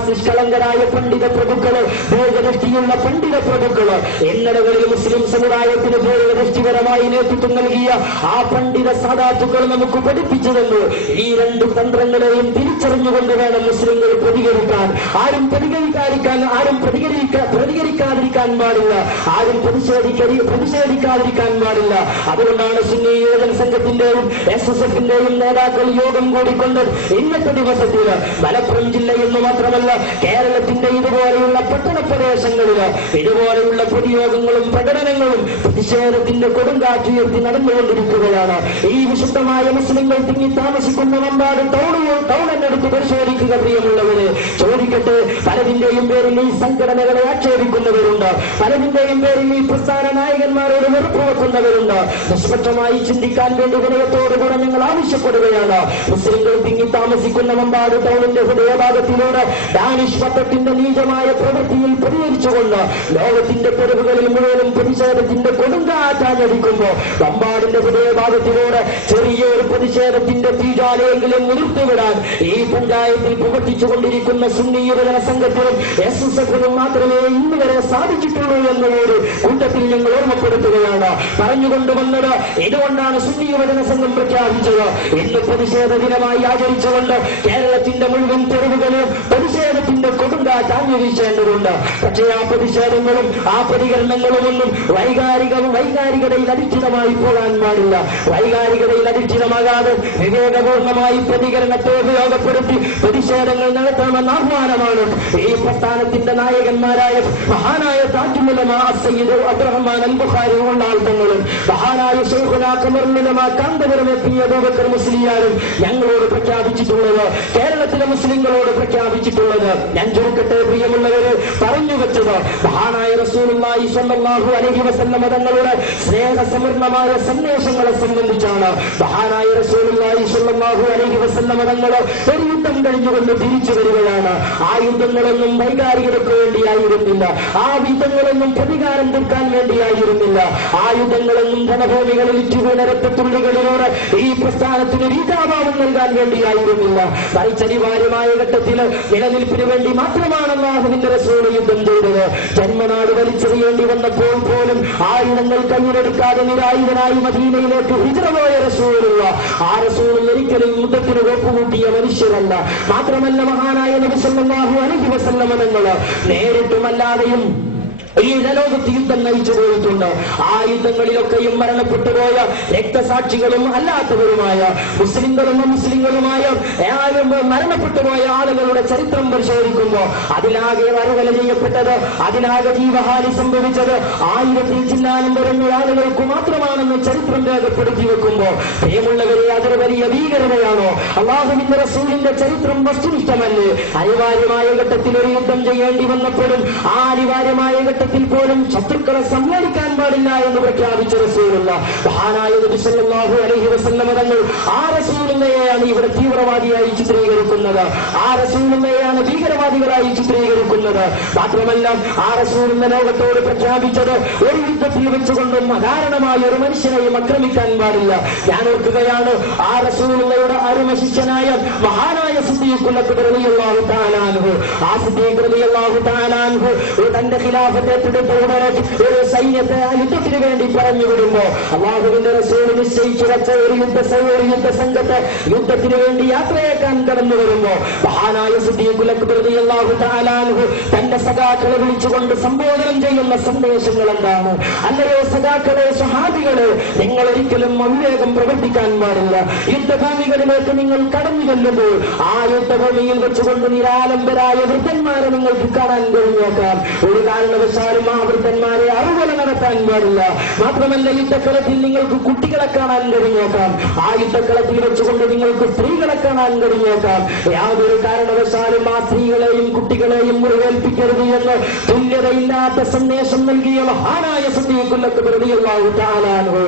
നിഷ്കളങ്കരായ പണ്ഡിത പ്രഭുക്കള് ദീർഘദൃഷ്ടിയുള്ള പണ്ഡിത പ്രഭുക്കള് എന്നിടകളിൽ മുസ്ലിം സമുദായത്തിന് ദീർഘദൃഷ്ടിപരമായി നേതൃത്വം നൽകിയ ആ പണ്ഡിത സാദാത്തുക്കൾ നമുക്ക് പഠിപ്പിച്ചു തന്നു. ഈ രണ്ട് തന്ത്രങ്ങളെയും തിരിച്ചറിഞ്ഞുകൊണ്ട് വേണം മുസ്ലിങ്ങൾ പ്രതികരിക്കാൻ. ആരും പ്രതികരിക്കാതിരിക്കാൻ പാടില്ല, ആരും പ്രതിഷേധിക്കാതിരിക്കാൻ പാടില്ല. അതുകൊണ്ടാണ് സുന്നി യുവജന സംഘത്തിന്റെയും SSF-ന്റെയും നേതാക്കൾ യോഗം കൂടിക്കൊണ്ട് ഇന്നത്തെ ദിവസത്തിൽ മലപ്പുറം ജില്ല എന്ന് മാത്രമല്ല കേരളത്തിന്റെ ഇതുപോലെയുള്ള പട്ടണ പ്രദേശങ്ങളില് ഇതുപോലെയുള്ള പൊതുയോഗങ്ങളും പ്രകടനങ്ങളും പ്രതിഷേധത്തിന്റെ കൊടുങ്കാറ്റുയർത്തി നടന്നുകൊണ്ടിരിക്കുകയാണ്. ഈ വിശുദ്ധമായ മുസ്ലിങ്ങൾ തിങ്ങി താമസിക്കുന്ന വമ്പാട് ടൗണെടുത്ത് പരിശോധിക്കുക. പ്രിയമുള്ളവര്, ചോദിക്കട്ടെ, പലതിന്റെയും പേരിൽ ഈ സംഘടനകളെ ആക്ഷേപിക്കുന്നവരുണ്ട്, പലതിന്റെയും പേരിൽ ഈ പ്രസ്ഥാന നായകന്മാരോട് വെറുപ്പ് വെക്കുന്നവരുണ്ട്. നിഷ്പക്ഷമായി ചിന്തിക്കാൻ വേണ്ടി വിനയത്തോടുകൂടെ ഞങ്ങൾ ആവശ്യപ്പെടുകയാണ്. മുസ്ലിങ്ങൾ തിങ്ങി താമസിക്കുന്ന വമ്പാട് ടൗണിന്റെ ഹൃദയഭാഗത്തിലൂടെ ഡാനിഷ് പത്രത്തിന്റെ നീചമായ പ്രവൃത്തിയിൽ പ്രതികരിച്ചുകൊണ്ട് ലോകത്തിന്റെ തെരുവുകളിൽ മുഴുവനും പ്രതിഷേധത്തിന്റെ കൊടുങ്കാറ്റാഞ്ഞടിക്കുമ്പോ വമ്പാടിന്റെ ഹൃദയഭാഗത്തിലൂടെ ചെറിയൊരു പ്രതിഷേധത്തിന്റെ തീജാലയെങ്കിലും നിർത്തിവിടാൻ ഈ പഞ്ചായത്തിൽ പ്രവർത്തിച്ചുകൊണ്ടിരിക്കുന്ന സുന്നി യുവജന സംഘത്തിനും SSF-നും മാത്രമേ ഇന്ന് വരെ സാധിച്ചിട്ടുള്ളൂ എന്നൊരു കൂട്ടത്തിൽ ഞങ്ങൾ ഓർമ്മപ്പെടുത്തുകയാണ്. പറഞ്ഞുകൊണ്ടുവന്നത് ഇതുകൊണ്ടാണ് സുന്നി യുവജന സംഘം പ്രഖ്യാപിച്ചത് ഇന്ന് പ്രതിഷേധ ദിനമായി ആചരിച്ചുകൊണ്ട് കേരളത്തിന്റെ മുഴുവൻ തെരുവുകളിലും പ്രതിഷേധത്തിന്റെ കൊടുങ്കാറ്റ് ആഞ്ഞുവീശേണ്ടതുണ്ട്. പക്ഷേ ആ പ്രതിഷേധങ്ങളും ആ പ്രതികരണങ്ങളും ഒന്നും വൈകാരികതയിൽ അധിഷ്ഠിതമായി പോകാൻ പാടില്ല. വൈകാരികതയിൽ അധിഷ്ഠിതമാകാതെ വിവേകപൂർണമായി പ്രതികരണത്തെ ഉപയോഗപ്പെടുത്തി പ്രതിഷേധങ്ങൾ നടത്തണമെന്ന ആഹ്വാനമാണ് ഈ പ്രസ്ഥാനത്തിന്റെ നായകന്മാരായ മഹാനായ താജുൽ ഉലമ അസ്സയ്യിദ് അബ്ദുറഹ്മാൻ അൽ ബുഖാരി ഉള്ളാൾത്തങ്ങളും മഹാനായ ശൈഖുനാ ഖമറുൽ ഉലമ കാന്തപുരമെത്തിയ ബൂബക്കർ മുസ്ലിയാരും ഞങ്ങളോട് പ്രഖ്യാപിച്ചിട്ടുള്ളത്, കേരളത്തിലെ മുസ്ലിങ്ങളോട് പ്രഖ്യാപിച്ചിട്ടുള്ളത്. ഞാൻ ചുരുക്കട്ടെ പ്രിയമുള്ളവര്, പറഞ്ഞു വെച്ചത് മഹാനായ റസൂലുള്ളാഹി സ്വല്ലല്ലാഹു അലൈഹി വസല്ലം തങ്ങളുടെ സ്നേഹസമൃദ്ധമായ സന്ദേശങ്ങളെ സംബന്ധിച്ചാണ്. മഹാനായ റസൂലുള്ളാഹി സ്വല്ലല്ലാഹു അലൈഹി വസല്ലം തങ്ങള് ഒരു യുദ്ധം കഴിഞ്ഞുകൊണ്ട് തിരിച്ചു വരികയാണ്. ആ യുദ്ധങ്ങളൊന്നും വൈകാരികതയ്ക്ക് വേണ്ടിയായിരുന്നില്ല, ആ യുദ്ധങ്ങളൊന്നും പ്രതികാരം തീർക്കാൻ വേണ്ടിയായിരുന്നില്ല, ആ യുദ്ധങ്ങളൊന്നും ധനഭൂമികളിൽ ചുവീണ രക്തത്തുള്ളികളിലൂടെ ഈ പ്രസ്ഥാനത്തിന് വീതാഭാവം നൽകാൻ വേണ്ടിയായിരുന്നില്ല. പരിചരിവാര്യമായ ഘട്ടത്തിൽ നിലനിൽപ്പിന് വേണ്ടി മാത്രമാണ് അല്ലാഹുവിന്റെ റസൂൽ യുദ്ധം ചെയ്തത്. ജന്മനാട് വലിച്ചെറിയേണ്ടി വന്നപ്പോൾ പോലും ആയുധങ്ങൾ കയ്യിലെടുക്കാതെ നിരായുധനായി മദീനയിലേക്ക് ഹിജ്റ പോയ റസൂലുള്ള ആ റസൂൽ ഒരിക്കലും യുദ്ധത്തിന് ഒപ്പുകൂട്ടിയ മനുഷ്യരല്ല. മാത്രമല്ല മഹാനായ നബി സല്ലല്ലാഹു അലൈഹി വസല്ലം തങ്ങൾ നേരിട്ടുമല്ലാതെയും ഈ ലോകത്ത് യുദ്ധം നയിച്ചു പോയിട്ടുണ്ട്. ആ യുദ്ധങ്ങളിലൊക്കെയും മരണപ്പെട്ടുപോയ രക്തസാക്ഷികളും അല്ലാത്തവരുമായ മുസ്ലിങ്ങളും അമുസ്ലിങ്ങളുമായ മരണപ്പെട്ടുപോയ ആളുകളുടെ ചരിത്രം പരിശോധിക്കുമ്പോൾ അതിലാകെ വരവല ചെയ്യപ്പെട്ടത്, അതിലാകെ ജീവഹാനി സംഭവിച്ചത് 1000 ചില്ലാനും വരുന്ന ആളുകൾക്ക് മാത്രമാണെന്ന് ചരിത്രം രേഖപ്പെടുത്തി വെക്കുമ്പോ പ്രിയമുള്ളവരെ, അതൊരു വലിയ ഭീകരതയാണോ? അല്ലാഹുവിന്റെ റസൂലിന്റെ ചരിത്രം വസ്തുനിഷ്ഠമല്ലേ? അനിവാര്യമായ ഘട്ടത്തിൽ ഒരു യുദ്ധം ചെയ്യേണ്ടി വന്നപ്പോഴും ആ അനിവാര്യമായ ഘട്ടത്തിൽ പോലും ശത്രുക്കളെ സമ്മേളിക്കാൻ പാടില്ല എന്ന് പ്രഖ്യാപിച്ച റസൂലുള്ള മഹാനായ നബി സല്ലല്ലാഹു അലൈഹി വസല്ലം തങ്ങൾ ആ റസൂലിനെയാണ് ഇവിടെ തീവ്രവാദിയായി ചിത്രീകരിക്കുന്നത്, ആ റസൂലിനെയാണ് ഭീകരവാദികളായി ചിത്രീകരിക്കുന്നത്. മാത്രമല്ല ആ റസൂലിന്റെ ലോകത്തോട് പ്രഖ്യാപിച്ചത് ഒരു യുദ്ധത്തിൽ വെച്ചുകൊണ്ടും അകാരണമായ ഒരു മനുഷ്യനെയും ആക്രമിക്കാൻ പാടില്ല. ഞാൻ ഓർക്കുകയാണ് ആ റസൂലുള്ളയുടെ അരുമ ശിഷ്യനായ മഹാനായ സിദ്ദീഖ് റളിയല്ലാഹു തആല അൻഹു, ആ സിദ്ദീഖ് റളിയല്ലാഹു തആല അൻഹു തന്റെ ഖിലാഫത്തെ ഒരു സൈന്യത്തെ യുദ്ധത്തിന് വേണ്ടി പറഞ്ഞു വിടുമ്പോ അല്ലാഹുവിന്റെ റസൂൽ നിശ്ചയിച്ചു വെച്ച ഒരു യുദ്ധസംഘത്തെ യുദ്ധത്തിന് വേണ്ടി യാത്രയാക്കാൻ കടന്നു വരുമ്പോ മഹാനായ സിദ്ദീഖ് റളിയല്ലാഹു തആല അൻഹു തന്റെ സഖാക്കളെ വിളിച്ചുകൊണ്ട് സംബോധനം ചെയ്യുന്ന സന്ദേശങ്ങൾ എന്താണ്? അല്ലയോ സഖാക്കളെ, സ്വഹാബികളെ, നിങ്ങൾ ഒരിക്കലും അവിവേകം പ്രവർത്തിക്കാൻ പാടില്ല. യുദ്ധഭൂമികളിലേക്ക് നിങ്ങൾ കടന്നു ചെല്ലുമ്പോൾ ആ യുദ്ധഭൂമിയിൽ വെച്ചുകൊണ്ട് നിരാലംബരായ വൃദ്ധന്മാരെ നിങ്ങൾക്ക് കാണാൻ കഴിഞ്ഞേക്കാം. ഒരു കാരണവശാലും ആ വൃദ്ധന്മാരെ അറുകൊല നടത്താൻ പാടില്ല. മാത്രമല്ല യുദ്ധക്കളത്തിൽ നിങ്ങൾക്ക് കുട്ടികളെ കാണാൻ കഴിഞ്ഞേക്കാം. ആ യുദ്ധക്കളത്തിൽ വെച്ചുകൊണ്ട് നിങ്ങൾക്ക് സ്ത്രീകളെ കാണാൻ കഴിഞ്ഞേക്കാം. യാതൊരു കാരണവശാലും ആ സ്ത്രീകളെയും കുട്ടികളെയും മുറിവേൽപ്പിക്കരുത് എന്ന് തുല്യതയില്ലാത്ത സന്ദേശം നൽകിയ മഹാനായ സിദ്ദീഖുൽ അക്ബർ റളിയല്ലാഹു തആല അൻഹു.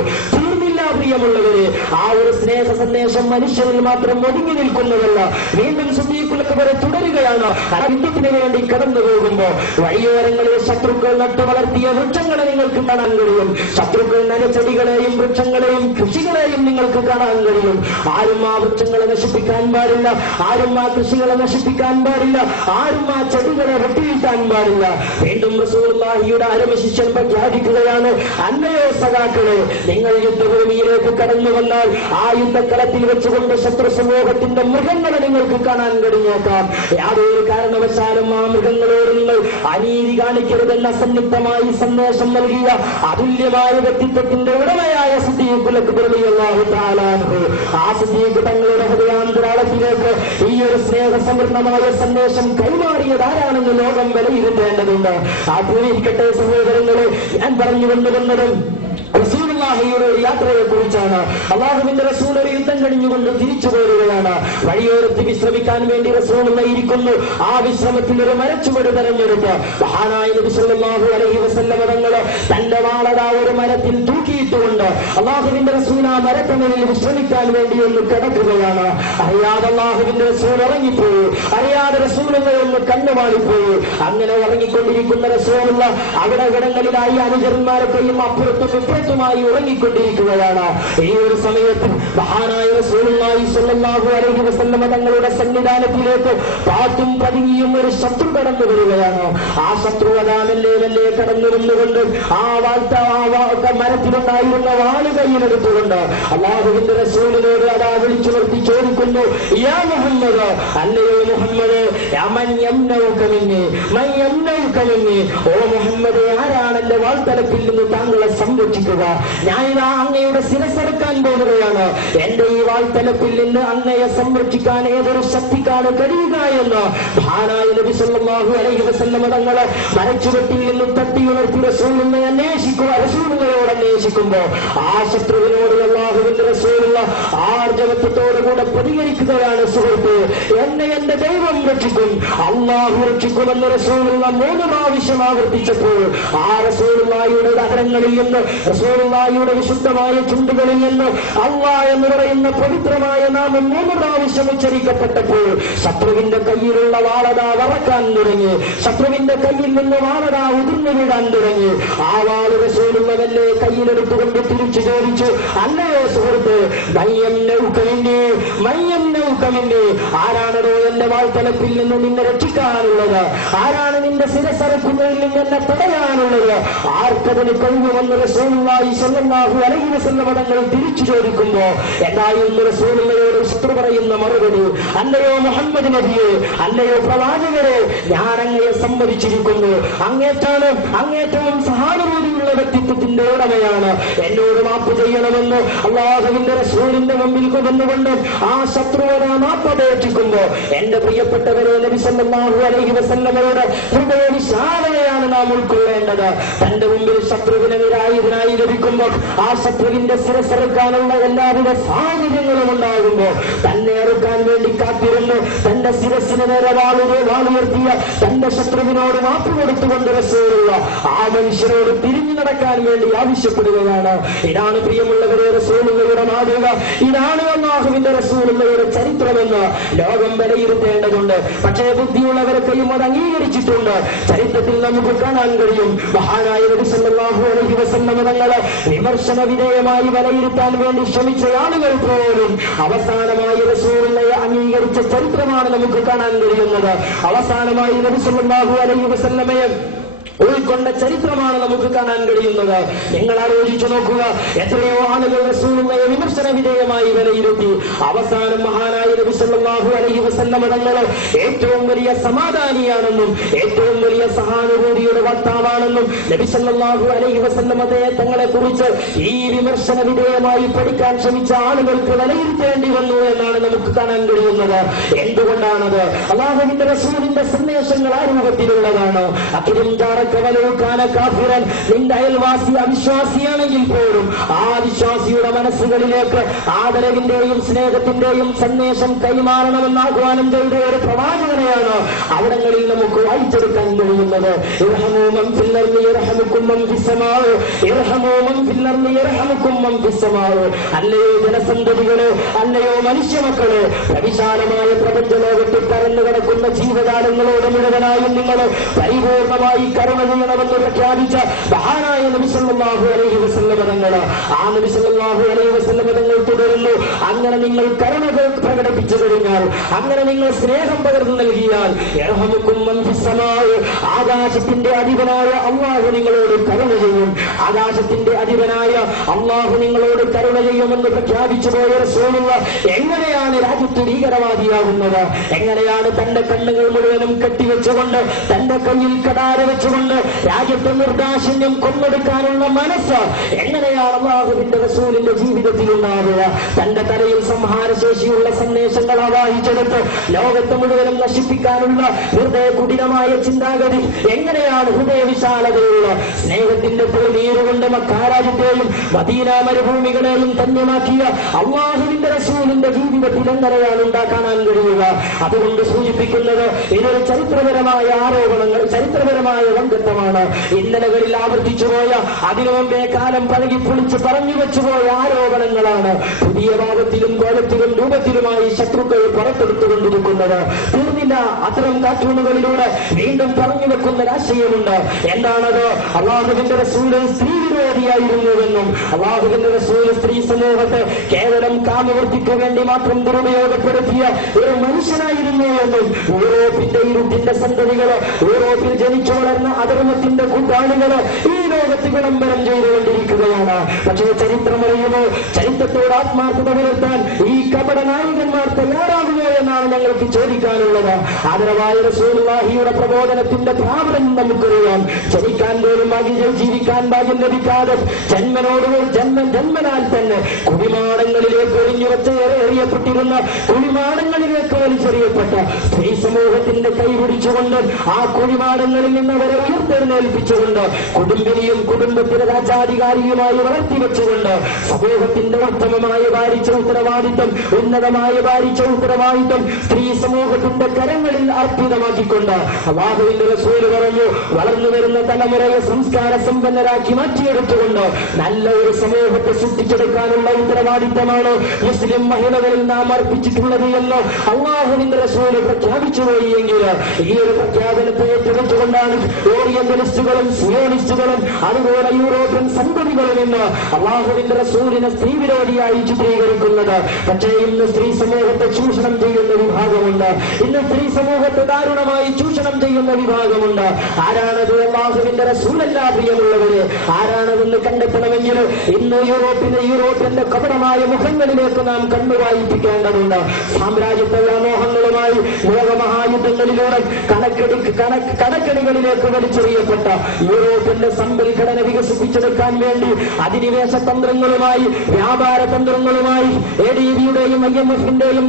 പ്രിയമുള്ളവരെ, ആ ഒരു സ്നേഹ സന്ദേശം മനുഷ്യരിൽ മാത്രം ഒതുങ്ങി നിൽക്കുന്നതല്ല. വീണ്ടും സിദ്ദീഖുൽ അക്ബർ തുടരുകയാണ്. യുദ്ധത്തിന് വേണ്ടി കടന്നു പോകുമ്പോൾ വഴിയോരങ്ങളിൽ ശത്രുക്കൾ നട്ടു വളർത്തിയ വൃക്ഷങ്ങളെ നിങ്ങൾക്ക് കാണാൻ കഴിയും. ശത്രുക്കൾ നനച്ചെടികളെയും വൃക്ഷങ്ങളെയും കൃഷികളെയും നിങ്ങൾക്ക് കാണാൻ കഴിയും. ആരും ആ വൃക്ഷങ്ങളെ നശിപ്പിക്കാൻ പാടില്ല, ആരും ആ കൃഷികളെ നശിപ്പിക്കാൻ പാടില്ല, ആരും ആ ചെടികളെ വെട്ടിവീഴ്ത്താൻ പാടില്ല. വീണ്ടും റസൂലുള്ളാഹിയുടെ അരമശിഷ്യൻ പ്രഖ്യാപിക്കുകയാണ്, അല്ലയോ സഖാക്കളെ, നിങ്ങൾ യുദ്ധഭൂമിയിലേക്ക് കടന്നു വന്നാൽ ആ യുദ്ധക്കളത്തിൽ വെച്ചുകൊണ്ട് ശത്രു സമൂഹത്തിന്റെ മൃഗങ്ങളെ നിങ്ങൾക്ക് കാണാൻ കഴിഞ്ഞേക്കാം. യാതൊരു കാരണവശാലും ആ മൃഗങ്ങളോട് നിങ്ങൾ അനീതി കാണിക്കരുതെന്ന സന്നിഗ്ധമായി സന്ദേശം നൽകിയ അതുല്യമായ വ്യക്തിത്വത്തിന്റെ ഉടമയായ സിദ്ദീഖുൽ അക്ബർ റളിയല്ലാഹു തആല അൻഹു. ആ സിദ്ദീഖ് തങ്ങളുടെ ഹൃദയാന്തരാളത്തിലേക്ക് ഈ ഒരു സ്നേഹസമൃദ്ധമായ സന്ദേശം കൈമാറിയത് ആരാണെന്ന് ലോകം വിലയിരുത്തേണ്ടതുണ്ട്. ആഗ്രഹിക്കട്ടെ സഹോദരങ്ങളെ, ഞാൻ പറഞ്ഞു കൊണ്ടുവന്നതും റസൂലുള്ളാഹിയുടെ ഒരു യാത്രയെ കുറിച്ചാണ്. അല്ലാഹുവിന്റെ റസൂൽ ഒരു യുദ്ധം കഴിഞ്ഞുകൊണ്ട് തിരിച്ചു പോരുകയാണ്. വഴിയോരത്ത് വിശ്രമിക്കാൻ വേണ്ടി റസൂലുള്ള ഇരിക്കുന്നു. ആ വിശ്രമത്തിൽ ഒരു മരച്ചുവട് തെരഞ്ഞെടുത്ത് മഹാനായ നബി സല്ലല്ലാഹു അലൈഹി വസല്ലം തങ്ങൾ തന്റെ വാളത ഒരു മരത്തിൽ തൂക്കിയിട്ടുകൊണ്ട് അല്ലാഹുവിന്റെ റസൂൽ ആ മരത്തണലിൽ വിശ്രമിക്കാൻ വേണ്ടി ഒന്ന് കിടക്കുകയാണ്. അറിയാതെ അല്ലാഹുവിന്റെ റസൂൽ ഇറങ്ങിപ്പോയി, അറിയാതെ റസൂലുള്ള ഒന്ന് കണ്ണുമാളിപ്പോയി. അങ്ങനെ ഇറങ്ങിക്കൊണ്ടിരിക്കുന്ന റസൂലുള്ള അവിടങ്ങളിലായി അനുചരന്മാരൊക്കെയും അപ്പുറത്തും ുമായി ഉറങ്ങിക്കൊണ്ടിരിക്കുകയാണ്. ഈ ഒരു സമയത്ത് മഹാനായ റസൂലുള്ളാഹി സ്വല്ലല്ലാഹു അലൈഹി വസല്ലം തങ്ങളുടെ സന്നിധാനത്തിലേക്ക് പാട്ടും പതുങ്ങിയും ഒരു ശത്രു കടന്നു വരികയാണ്. ആ ശത്രു അതാമല്ലേ വല്ലേ കടന്നു വന്നുകൊണ്ട് ആ മരത്തിലുണ്ടായിരുന്ന വാള് കയ്യിലെടുത്തുകൊണ്ട് അല്ലാഹുവിന്റെ റസൂലിനോട് അതാ വിളിച്ചു നിർത്തി ചോദിക്കുന്നു, യാ മുഹമ്മദ്, അല്ലയോ മുഹമ്മദ്, ഓ മുഹമ്മദ്, ആരാണ് എന്റെ വാൾത്തലത്തിൽ നിന്ന് താങ്കളെ സംരക്ഷിക്കുക? ഞാനിതാ അങ്ങയുടെ ശിരസ്സെടുക്കാൻ പോകുകയാണ്. എന്റെ ഈ വാൾത്തലത്തിൽ നിന്ന് അങ്ങയെ സംരക്ഷിക്കാൻ ഏതൊരു ശക്തിക്കാണ് കഴിയുക എന്ന് മഹാനായ നബി സല്ലല്ലാഹു അലൈഹി വസല്ലം തങ്ങളെ മരച്ചുവട്ടിൽ നിന്ന് തട്ടി ഉണർത്തി റസൂലിനെ റസൂലിനോട് അന്വേഷിക്കുമ്പോ ആ ശത്രുവിനോട് അല്ലാഹുവിന്റെ റസൂലുള്ള ആർജവത്വത്തോടുകൂടെ പ്രതികരിക്കുകയാണ്, സുഹൃത്ത്, എന്നെ എന്റെ ദൈവം രക്ഷിക്കും, അല്ലാഹു രക്ഷിക്കുമെന്ന് റസൂലുള്ള 3 പ്രാവശ്യം ആവർത്തിച്ചപ്പോൾ ആ റസൂലുള്ളാഹിയുടെ അധരങ്ങളിൽ നിന്ന്, റസൂലുള്ളാഹിയുടെ വിശുദ്ധമായ ചുണ്ടുകളിൽ നിന്ന് അല്ലാഹ് എന്ന് പറയുന്ന പവിത്രമായ നാമം 3 പ്രാവശ്യം ഉച്ചരിക്കപ്പെട്ടപ്പോൾ ശത്രുവിന്റെ കയ്യിലുള്ള വാളത വറക്കാൻ തുടങ്ങി. ശത്രുവിന്റെ കയ്യിൽ നിന്ന് വാളത ഉതിർന്നു വീഴാൻ തുടങ്ങി. ആ വാള് റസൂലുള്ളാഹിന്റെ കയ്യിലെടുത്തുകൊണ്ട് തിരിച്ചു ചോദിച്ചു, അല്ലയോ സുഹൃത്ത്, ആരാണോ എന്റെ വാൾത്തലപ്പിൽ നിന്ന് നിന്നെ രക്ഷിക്കാനുള്ളത്? ആരാണ് നിന്റെ ശിരസ്സറുക്കുന്നതിൽ നിന്ന് എന്നെ തടയാനുള്ളത്? ആർക്കതിന് കഴിവുമെന്ന് റസൂലുള്ളാഹി സ്വല്ലല്ലാഹു അലൈഹി വസല്ലം തങ്ങൾ തിരിച്ചു ചോദിക്കുമ്പോ എന്തായിരുന്നു റസൂലുള്ളാഹിയോട് ശത്രു പറയുന്ന മറുപടി? അല്ലയോ മുഹമ്മദ് നബിയെ, അല്ലയോ പ്രവാചകരെ, ഞാൻ അങ്ങയെ സമ്മതിച്ചിരിക്കുന്നു. അങ്ങേറ്റവും സഹാനുഭൂതിയുള്ള വ്യക്തിത്വത്തിന്റെ ഉടമയാണ്. എന്നോട് മാപ്പ് ചെയ്യണമെന്ന് അല്ലാഹുവിന്റെ റസൂലിന്റെ മുമ്പിൽ കൊണ്ടുകൊണ്ട് ആ ശത്രുവിനെ മാപ്പപേക്ഷിക്കുമ്പോ എന്റെ പ്രിയപ്പെട്ടവരെ, നബി സല്ലല്ലാഹു അലൈഹി വസല്ലമയുടെ ഹൃദയവിശാലതയാണ് നാം ഉൾക്കൊള്ളേണ്ടത്. തന്റെ മുമ്പിൽ ശത്രുവിനെ നിരായുധനായി ലഭിക്കുമ്പോൾ ആ ശത്രുവിന്റെ ശിരസ്സെടുക്കാനുള്ള എല്ലാവിധ സാഹചര്യങ്ങളും ഉണ്ടാകുമ്പോ തന്നെ അറുക്കാൻ വേണ്ടി കാത്തിരുന്നു തന്റെ ശിരസ്സിന് നേരെ വാളുയർത്തിയ തന്റെ ശത്രുവിനോട് മാപ്പ് കൊടുത്തുകൊണ്ട് റസൂലുള്ള ആ മനുഷ്യരോട് തിരിഞ്ഞു നടക്കാൻ വേണ്ടി ആവശ്യപ്പെടുകയാണ്. ഇതാണ് പ്രിയമുള്ളവരെ റസൂലുള്ളാഹിയുടെ മാതൃക. ഇതാണ് അല്ലാഹുവിന്റെ റസൂലുള്ളാഹിയുടെ ചരിത്രമെന്ന് ലോകം വിലയിരുത്തേണ്ടതുണ്ട്. പക്ഷേ ബുദ്ധിയുള്ളവരൊക്കെയും അത് അംഗീകരിച്ചിട്ടുണ്ട്. ചരിത്രത്തിൽ നമുക്ക് കാണാൻ കഴിയും, മഹാനായ നബി സല്ലല്ലാഹു അലൈഹി വസല്ലം തങ്ങളെ വിമർശന വിധേയമായി വിലയിരുത്താൻ വേണ്ടി ശ്രമിച്ച ആളുകൾ പോലും അവസാനമായി റസൂലുള്ളാഹിയെ അംഗീകരിച്ച ചരിത്രമാണ് നമുക്ക് കാണാൻ കഴിയുന്നത്. അവസാനമായി നബി സല്ലല്ലാഹു അലൈഹി വസല്ലമയെ ഉൾക്കൊണ്ട ചരിത്രമാണ് നമുക്ക് കാണാൻ കഴിയുന്നത്. നിങ്ങൾ ആലോചിച്ചു നോക്കുക, എത്രയോ ആളുകൾ റസൂലുള്ളാഹിയെ വിമർശന വിധേയമായി വിലയിരുത്തി. അവസാനം മഹാനായ നബി സല്ലല്ലാഹു അലൈഹി വസല്ലം തങ്ങൾ ഏറ്റവും വലിയ സമാധാനിയാണെന്നും ഏറ്റവും വലിയ സഹാനുഭൂതിയുടെ വക്താവാണെന്നും നബി സല്ലല്ലാഹു അലൈഹി വസല്ലം തങ്ങളെ കുറിച്ച് ഈ വിമർശന വിധേയമായി പഠിക്കാൻ ശ്രമിച്ച ആളുകൾക്ക് വിലയിരുത്തേണ്ടി വന്നു എന്നാണ് നമുക്ക് കാണാൻ കഴിയുന്നത്. എന്തുകൊണ്ടാണത്? അല്ലാഹുവിന്റെ റസൂലിന്റെ സന്ദേശങ്ങൾ ആ രൂപത്തിലുള്ളതാണ്. നിന്റെ അയൽവാസി അവിശ്വാസിയാണെങ്കിൽ പോലും ആ വിശ്വാസിയുടെ മനസ്സുകളിലേക്ക് ആദരവിന്റെയും സ്നേഹത്തിന്റെയും സന്ദേശം കൈമാറണമെന്ന് ആഹ്വാനം ചെയ്ത ഒരു പ്രവാചകനെയാണ് അവിടങ്ങളിൽ നമുക്ക് വായിച്ചെടുക്കാൻ കഴിയുന്നത്. അല്ലയോ ജനസന്തതികള്, അല്ലയോ മനുഷ്യമക്കള്, വിശാലമായ പ്രപഞ്ച ലോകത്തിൽ പരന്നു കിടക്കുന്ന ജീവജാലങ്ങളോട് മുഴുവനായും നിങ്ങൾ പരിപൂർണമായി കരുണ ചെയ്യണമെന്ന് പ്രഖ്യാപിച്ച മഹാനായ നബി സല്ലല്ലാഹു അലൈഹി വസല്ലം തങ്ങൾ, ആ നബി സല്ലല്ലാഹു അലൈഹി വസല്ലം തങ്ങൾ തുടരുന്നു. അങ്ങനെ നിങ്ങൾ കരുണകൾ പ്രകടിപ്പിച്ചു കഴിഞ്ഞാൽ, അങ്ങനെ നിങ്ങൾ സ്നേഹം പകർന്നു നൽകിയാൽ, യർഹമുക്കും മൻ ഫിസ് സമാഅ്, ആകാശത്തിന്റെ അധിപനായ അല്ലാഹു നിങ്ങളോട് കരുണ ചെയ്യും. ആകാശത്തിന്റെ അധിപനായ അല്ലാഹു നിങ്ങളോട് കരുണ ചെയ്യുമെന്ന് പ്രഖ്യാപിച്ചു പോയ റസൂലുള്ളാഹി എങ്ങനെയാണ് രാജ്യത്ത് ഭീകരവാദിയാകുന്നത്? എങ്ങനെയാണ് തന്റെ കണ്ണുകൾ മുഴുവനും കെട്ടിവെച്ചുകൊണ്ട്, തന്റെ കയ്യിൽ കടാര വെച്ചുകൊണ്ട് രാജ്യത്തെ നിർദാക്ഷിണ്യം കൊന്നൊടുക്കാനുള്ള മനസ്സ് എങ്ങനെയാണ് അല്ലാഹുവിന്റെ റസൂലിന്റെ ജീവിതത്തിൽ ഉണ്ടാവുക? തന്റെ തലയിൽ സംഹാരശേഷിയുള്ള സന്ദേശങ്ങൾ ആവാഹിച്ചെടുത്ത് ലോകത്തെ മുഴുവനും നശിപ്പിക്കാനുള്ള ഹൃദയ കുടിലമായ ചിന്താഗതി എങ്ങനെയാണ് ഹൃദയവിശാലതയുള്ള സ്നേഹത്തിന്റെ നീരുകൊണ്ട് മക്കാരാജ്യത്തെയും മദീന മരുഭൂമികളെയും ധന്യമാക്കിയ അല്ലാഹുവിന്റെ റസൂലിന്റെ ജീവിതത്തിൽ എങ്ങനെയാണ് ഉണ്ടാക്കാനാൻ കഴിയുക? അതുകൊണ്ട് സൂചിപ്പിക്കുന്നത് ഇതൊരു ചരിത്രപരമായ ആരോപണങ്ങൾ, ചരിത്രപരമായ രംഗത്വമാണ്. ഇന്നലകളിൽ ആവർത്തിച്ചുപോയ, അതിനു മുമ്പേ കാലം പഴകി പൊളിച്ച് പറഞ്ഞു വെച്ചുപോയ ആരോപണങ്ങളാണ് പുതിയ ഭാഗത്തിലും കോലത്തിലും രൂപത്തിലുമായി ശത്രുക്കൾ പുറത്തെടുത്തുകൊണ്ടിരിക്കുന്നത്. തീർന്നില്ല, അത്തരം കാർട്ടൂണുകളിലൂടെ വീണ്ടും പറഞ്ഞു വെക്കുന്ന രാഷ്ട്രീയമുണ്ട്. എന്താണത്? അല്ലാഹുവിന്റെ റസൂല് സ്ത്രീ വിരോധിയായിരുന്നുവെന്നും അല്ലാഹുവിന്റെ റസൂല് സ്ത്രീ സമൂഹത്തെ കേവലം കാമവൃത്തിക്ക് വേണ്ടി മാത്രം ദുരുപയോഗപ്പെടുത്തിയ ഒരു മനുഷ്യനായിരുന്നു എന്നും യൂറോപ്പിന്റെ ഇരുട്ടിന്റെ സന്തതികള്, യൂറോപ്പിൽ ജനിച്ചു വളർന്ന അധർമ്മത്തിന്റെ കൂട്ടാളികള് ഈ ലോകത്ത് വിളംബരം ചെയ്തുകൊണ്ടിരിക്കുകയാണ്. പക്ഷേ ചരിത്രമറിയുമോ? ചരിത്രത്തോട് ആത്മാർത്ഥത പുലർത്താൻ ഈ കപട നായകന്മാർ തയ്യാറാകുമോ എന്നാണ് ഞങ്ങൾക്ക് ചോദിക്കാനുള്ളത്. ആദരവായ റസൂലുള്ളാഹിയുടെ പ്രബോധനത്തിന്റെ പ്രാബല്യം നമുക്കറിയാം. ജനിക്കാൻ പോലും ജീവിക്കാൻ ഭാഗ്യം ലഭിക്കാതെ ജന്മനാൽ തന്നെ കുടിമാടങ്ങളിലേക്ക് എറിയപ്പെട്ടിരുന്ന കുടിമാടങ്ങളിലേക്ക് വലിച്ചെറിയപ്പെട്ട സ്ത്രീ സമൂഹത്തിന്റെ കൈപിടിച്ചുകൊണ്ട് ആ കുടിമാടങ്ങളിൽ നിന്ന് അവരെ ഉയർത്തെഴുന്നേൽപ്പിച്ചുകൊണ്ട് കുടുംബിനിയും കുടുംബത്തിലെ രാജാധികാരിയുമായി വളർത്തിവെച്ചുകൊണ്ട് സമൂഹത്തിന്റെ ഉത്തമമായ ഭാരിച്ച ഉത്തരവാദിത്വം, ഉന്നതമായ ഭാരിച്ച ഉത്തരവാദിത്വം സ്ത്രീ സമൂഹത്തിന്റെ കരങ്ങളിൽ അർപ്പിതമാക്കിക്കൊണ്ട് അല്ലാഹുവിന്റെ റസൂല് പറഞ്ഞു, വളർന്നു വരുന്ന തലമുറയെ സംസ്കാര സമ്പന്നരാക്കി മാറ്റിയെടുത്തുകൊണ്ട് നല്ല ഒരു സമൂഹത്തെ സൃഷ്ടിച്ചെടുക്കാനുള്ള ഉത്തരവാദിത്തമാണ് മുസ്ലിം മഹിളകളിൽ നാം അർപ്പിച്ചിട്ടുള്ളത് എന്ന് അല്ലാഹുവിന്റെ റസൂല് പ്രഖ്യാപിച്ചുപോയി. എങ്കിൽ ഈ ഒരു പ്രഖ്യാപനത്തെ ഏറ്റെടുത്തുകൊണ്ടാണ് ഓറിയന്റലിസ്റ്റുകളും സിയോണിസ്റ്റുകളും അതുപോലെ യൂറോപ്യൻ സന്തതികളും ഇന്ന് അല്ലാഹുവിന്റെ റസൂലിനെ സ്ത്രീ വിരോധിയായി ചിത്രീകരിക്കുന്നത്. പക്ഷേ ഇന്ന് സ്ത്രീ സമൂഹത്തെ ചൂഷണം ചെയ്യുന്ന വിഭാഗമുണ്ട്. ഇന്ന് സ്ത്രീ സമൂഹത്തെ ദാരുണമായി ചൂഷണം ചെയ്യുന്ന വിഭാഗമുണ്ട്. ആരാണത്? അല്ലാഹുവിന്റെ റസൂലല്ല. പ്രിയമുള്ളവരെ, ആരാണതെന്ന് കണ്ടെത്തണമെങ്കിൽ ഇന്ന് യൂറോപ്പിന്റെ കപടമായ മുഖങ്ങളിലേക്ക് നാം കണ്ണുവായിപ്പിക്കേണ്ടതുണ്ട്. സാമ്രാജ്യത്വ വ്യാമോഹങ്ങളുമായി ലോകമഹായുദ്ധങ്ങളിലൂടെ കണക്കടികളിലേക്ക് വലിച്ചെറിയപ്പെട്ട യൂറോപ്പിന്റെ സമ്പൽഘടന വികസിപ്പിച്ചെടുക്കാൻ വേണ്ടി അധിനിവേശ തന്ത്രങ്ങളുമായി, വ്യാപാര തന്ത്രങ്ങളുമായി, ADBയുടെയും IMFന്റെയും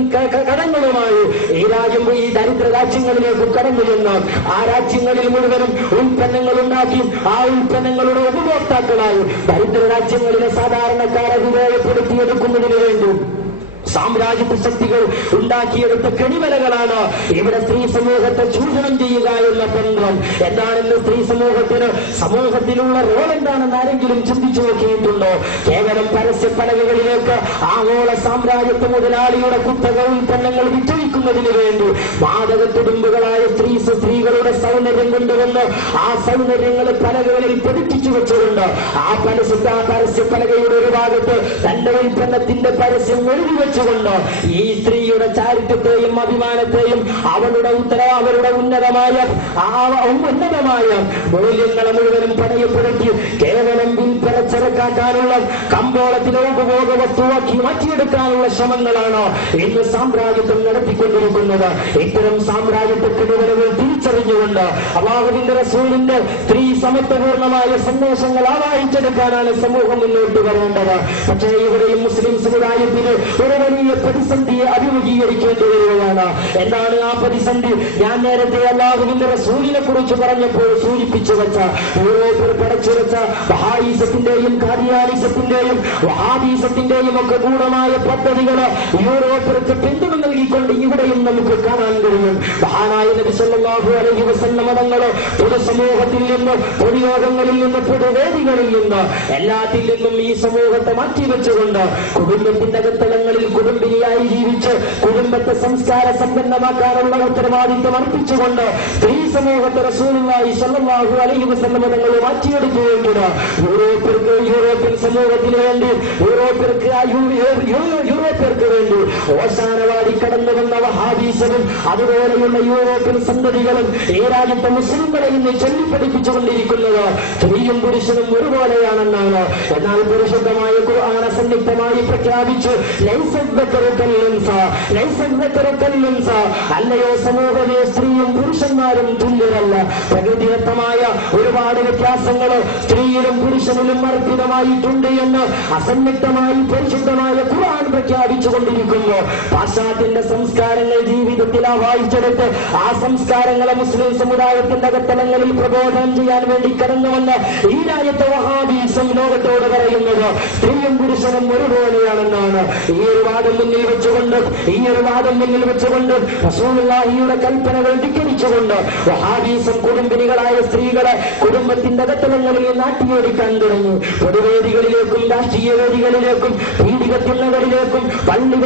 കടങ്ങളുമായി ഈ രാജ്യം ഈ ദരിദ്ര രാജ്യങ്ങളിലേക്ക് കടന്നു ചെന്ന് ആ രാജ്യങ്ങളിൽ മുഴുവനും ഉൽപ്പന്നങ്ങൾ ഉണ്ടാക്കി ആ ഉൽപ്പന്നങ്ങളുടെ ഉപഭോക്താക്കളായി ദരിദ്ര രാജ്യങ്ങളിലെ സാധാരണക്കാരെ വിവേകപ്പെടുത്തിയെടുക്കുന്നതിന് വേണ്ടി സാമ്രാജ്യത്വ ശക്തികൾ ഉണ്ടാക്കിയെടുത്ത കെണിവലകളാണ് ഇവിടെ സ്ത്രീ സമൂഹത്തെ ചൂഷണം ചെയ്യുക എന്ന തന്ത്രം. എന്താണെന്ന് സ്ത്രീ സമൂഹത്തിലുള്ള റോൾ എന്താണെന്ന് ആരെങ്കിലും ചിന്തിച്ചു നോക്കിയിട്ടുണ്ടോ? കേവലം പരസ്യ പലകകളിലേക്ക് ആഗോള സാമ്രാജ്യത്വ മുതലാളിയുടെ കുത്തക ഉൽപ്പന്നങ്ങൾ വിറ്റഴിക്കുന്നതിന് വേണ്ടി മാതക തുടുമ്പുകളായ സ്ത്രീകളുടെ സൗന്ദര്യം കൊണ്ടുവന്ന് ആ സൗന്ദര്യങ്ങൾ പലകകളിൽ പതിപ്പിച്ചു വെച്ചുകൊണ്ട് ആ പരസ്യ പലകയുടെ ഒരു ഭാഗത്ത് തന്റെ ഉൽപ്പന്നത്തിന്റെ പരസ്യം എഴുതി വെച്ചുകൊണ്ട് ഈ സ്ത്രീയുടെ ചാരിത്രത്തെയും അഭിമാനത്തെയും അവരുടെ ഉന്നതമായ ആ ഉന്നതമായ മൂല്യങ്ങളെ മുഴുവനും പണയപ്പെടുത്തി കേവലം വിൽപ്പനച്ചരക്കാക്കാനുള്ള കമ്പോളത്തിലെ ഉപഭോഗ വസ്തുവാക്കി മാറ്റിയെടുക്കാനുള്ള ശ്രമങ്ങളാണ് ഇന്ന് സാമ്രാജ്യത്വം നടത്തിക്കൊണ്ടിരിക്കുന്നത്. ഇത്തരം സാമ്രാജ്യത്വക്കെടുവലുകൾ തിരിച്ചറിഞ്ഞുകൊണ്ട് അല്ലാഹുവിന്റെ റസൂലിന്റെ സ്ത്രീ സമത്വപൂർണമായ സന്ദേശങ്ങൾ ആവാഹിച്ചെടുക്കാനാണ് സമൂഹം മുന്നോട്ട് വരേണ്ടത്. പക്ഷേ ഇവിടെയും മുസ്ലിം സമുദായത്തിന് ഒരു വലിയ പ്രതിസന്ധിയെ അഭിമുഖീകരിക്കേണ്ടി വരികയാണ്. എന്താണ് ആ പ്രതിസന്ധി? ഞാൻ നേരത്തെ അല്ലാഹുവിന്റെ റസൂലിനെ കുറിച്ച് പറഞ്ഞപ്പോൾ സൂചിപ്പിച്ചു വെച്ച യൂറോപ്പിൽ പടച്ചുവെച്ച ബഹായിസത്തിന്റെയും ഖാദിയാനിസത്തിന്റെയും വഹാബീസത്തിന്റെയും ഒക്കെ ഗൂഢമായ പദ്ധതികൾ യൂറോപ്പിലേക്ക് പിന്തുണ നൽകിക്കൊണ്ട് ഇവിടെയും നമുക്ക് കാണാൻ കഴിയും. മഹാനായ നബി സല്ലല്ലാഹു അലൈഹി വസല്ലം തങ്ങൾ പൊതുസമൂഹത്തിൽ നിന്ന്, പൊതുയോഗങ്ങളിൽ നിന്ന്, പൊതുവേദികളിൽ നിന്ന്, എല്ലാത്തിൽ നിന്നും ഈ സമൂഹത്തെ മാറ്റിവെച്ചുകൊണ്ട് കുടുംബത്തിന്റെ അകത്തളങ്ങളിൽ കുടുംബിനിയായി ജീവിച്ച് കുടുംബത്തെ സംസ്കാര സമ്പന്നമാക്കാനുള്ള ഉത്തരവാദിത്വം അർപ്പിച്ചുകൊണ്ട് സ്ത്രീ സമൂഹത്തെ റസൂലുള്ളാഹി സ്വല്ലല്ലാഹു അലൈഹി വസല്ലം തങ്ങൾ മാറ്റിയെടുക്കുകയെങ്കിൽ യൂറോപ്യൻ സമൂഹത്തിന് വേണ്ടി യൂറോപ്യർക്ക് വേണ്ടി ഓശാനവാടി കടന്നു വന്ന വഹാബീസവും അതുപോലെയുള്ള യൂറോപ്യൻ സന്തതികളും ഈ രാജ്യത്തെ മുസ്ലിങ്ങളെ ഇന്ന് ചൊല്ലിപ്പഠിപ്പിച്ചുകൊണ്ടിരിക്കുന്നത് സ്ത്രീയും പുരുഷനും ഒരുപോലെയാണെന്നാണ്. എന്നാൽ പരിശുദ്ധമായ ഖുർആൻ അസന്നിഗ്ധമായി പ്രഖ്യാപിച്ചു, അല്ലയോ സമൂഹമേ, സ്ത്രീയും പുരുഷന്മാരും തുല്യരല്ല. പ്രകൃതിദത്തമായ ഒരുപാട് വ്യത്യാസങ്ങൾ സ്ത്രീയിലും പുരുഷനിലും അർപ്പിതമായിട്ടുണ്ട് എന്ന് അസന്നിഗ്ധമായി പരിശുദ്ധമായ ഖുർആൻ പ്രഖ്യാപിച്ചുകൊണ്ടിരിക്കുന്നു. പാശ്ചാത്യന്റെ സംസ്കാരങ്ങൾ ജീവിതത്തിൽ വായിച്ചെടുത്ത് ആ സംസ്കാരങ്ങളെ മുസ്ലിം സമുദായത്തിന്റെ അകത്തളങ്ങളിൽ പ്രബോധനം ചെയ്യാൻ വേണ്ടി കടന്നുവന്ന ഈ രാജ്യത്തെ വഹാബീസം ലോകത്തോട് പറയുന്നത് സ്ത്രീയും പുരുഷനും ഒരുപോലെയാണെന്നാണ്. ഈ ഒരു വാദം മുന്നിൽ വെച്ചുകൊണ്ട് റസൂലുള്ളാഹിയുടെ കൽപ്പനകൾ ധിക്കരിച്ചുകൊണ്ട് വഹാബീസം കുടുംബിനികളായ സ്ത്രീകളെ കുടുംബത്തിന്റെ അകത്തളങ്ങളിൽ നാട്ടിയോടിക്കാൻ തുടങ്ങി. പൊതുവേദികളിലേക്കും രാഷ്ട്രീയ വേദികളിലേക്കും പീഡികത്തിണ്ണകളിലേക്കും പള്ളി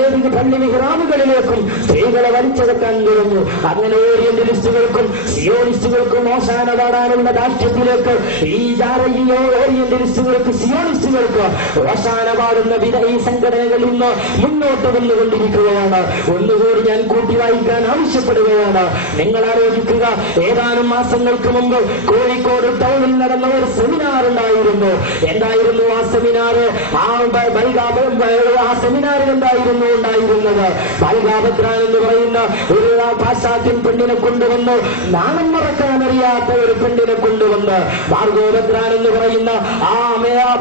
മിഹ്റാബുകളിലേക്കും സ്ത്രീകളെ വലിച്ചെടുക്കാൻ തുടങ്ങി. അങ്ങനെ ഓറിയന്റലിസ്റ്റുകൾക്കും സിയോണിസ്റ്റുകൾക്കും ഓശാന പാടാനുള്ള രാഷ്ട്രീയത്തിലേക്ക് ഈ ഓറിയന്റലിസ്റ്റുകൾക്ക് സിയോണിസ്റ്റുകൾക്ക് ഓശാന പാടുന്ന ഈ സംഘടനകൾ ഇന്ന് മുന്നോട്ട് വന്നുകൊണ്ടിരിക്കുകയാണ്. ഒന്നുകൂടി ഞാൻ കൂട്ടി വായിക്കാൻ ആവശ്യപ്പെടുകയാണ്. നിങ്ങൾ ആലോചിക്കുക, ഏതാനും മാസങ്ങൾക്ക് മുമ്പ് കോഴിക്കോട് ടൗണിൽ നടന്ന ഒരു സെമിനാർ ഉണ്ടായിരുന്നു. എന്തായിരുന്നു ആ സെമിനാർ? ആ സെമിനാറിൽ എന്തായിരുന്നു ഉണ്ടായിരുന്നത്? ബാലികാഭദ്രാൻ എന്ന് പറയുന്ന ഒരു പാശ്ചാത്യൻ പെണ്ണിനെ കൊണ്ടുവന്ന്, നാണം മറക്കാനറിയാത്ത ഒരു പെണ്ണിനെ കൊണ്ടുവന്ന്, ഭാർഗവഭദ്രാൻ എന്ന് പറയുന്ന ആ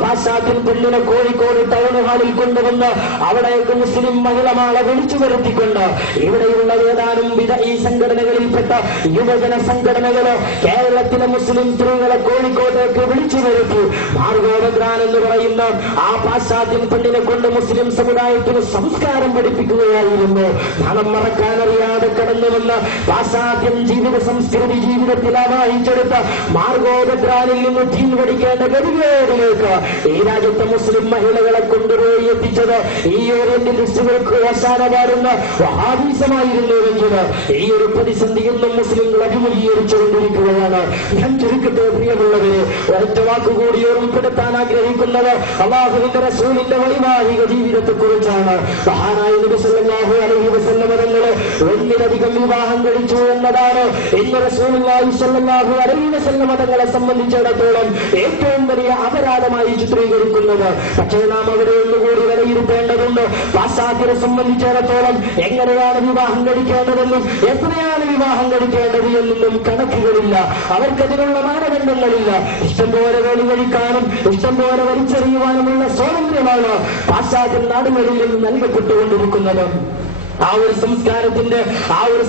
പാശ്ചാത്യൻ പെണ്ണിനെ കോഴിക്കോട് ടൗൺ ഹാളിൽ കൊണ്ടുവന്ന് അവിടേക്ക് മുസ്ലിം മഹിളമാളെ വിളിച്ചു വരുത്തിക്കൊണ്ട് ഇവിടെയുള്ള ഏതാനും ഈ സംഘടനകളിൽപ്പെട്ട യുവജന സംഘടനകള് കേരളത്തിലെ മുസ്ലിം സ്ത്രീകളെ കോഴിക്കോട്ടേക്ക് വിളിച്ചു വരുത്തി. ഭാർഗവഭദ്രാൻ എന്ന് പറയുന്ന ആ പാശ്ചാത്യൻ പെണ്ണിനെ കൊണ്ട് മുസ്ലിം സമുദായത്തിന് സംസ്കാരം പഠിപ്പിക്കുകയായിരുന്നു. നാണം മറക്കാനറിയാതെ കടന്നു വന്ന പാശ്ചാത്യൻ ജീവിത സംസ്കൃതി ജീവിതത്തിൽ ആവാഹിച്ചെടുത്ത ഭാർഗവഭദ്രാനിൽ നിന്ന് ദീൻ പഠിക്കേണ്ട ഗതികേടിലേക്ക് ഈ രാജ്യത്തെ മുസ്ലിം മഹിളകളെ കൊണ്ടുപോയി എത്തിച്ചത് ഈ ഓറിയന്റലിസ്റ്റുകൾക്ക് ഓശാന പാടുന്ന വഹാബീസമായിരുന്നുവെങ്കിൽ ഈ ഒരു പ്രതിസന്ധി എന്നും മുസ്ലിങ്ങൾ അഭിമുഖീകരിച്ചുകൊണ്ടിരിക്കുകയാണ്. ഞാൻ ചുരുക്കത്തെ പ്രിയമുള്ളവരെ ഒരൊറ്റ വാക്കുകൂടി ഓർമ്മപ്പെടുത്താൻ ആഗ്രഹിക്കുന്നത് അല്ലാഹുവിന്റെ റസൂലിന്റെ വൈവാഹിക ജീവിതത്തെ കുറിച്ചാണ്. മഹാനായ നബി സല്ലല്ലാഹു അലൈഹി വസല്ലം തങ്ങൾ ഒന്നിലധികം വിവാഹം കഴിച്ചു എന്നതാണ് ഇന്ന് റസൂലുള്ളാഹി സ്വല്ലല്ലാഹു അലൈഹി വസല്ലം തങ്ങളെ സംബന്ധിച്ചിടത്തോളം ഏറ്റവും വലിയ അപരാധമായി ചിത്രീകരിക്കുന്നത്. പക്ഷേ നാം അവിടെ ഒന്നുകൂടി വിലയിരുത്തേണ്ടതുണ്ട്. പാശ്ചാത്യരെ സംബന്ധിച്ചിടത്തോളം എങ്ങനെയാണ് വിവാഹം കഴിക്കേണ്ടതെന്നും എത്രയാണ് വിവാഹം കഴിക്കേണ്ടത് എന്നൊന്നും കണക്കുകളില്ല. അവർക്കതിനുള്ള മാനദണ്ഡങ്ങളില്ല. ഇഷ്ടംപോലെ വേളി കഴിക്കാനും ഇഷ്ടംപോലെ വലിച്ചെറിയുവാനുമുള്ള സ്വാതന്ത്ര്യമാണ് പാശ്ചാത്യ നാടുകളിൽ നിന്ന് നൽകപ്പെട്ടുകൊണ്ടിരിക്കുന്നത്. ആ ഒരു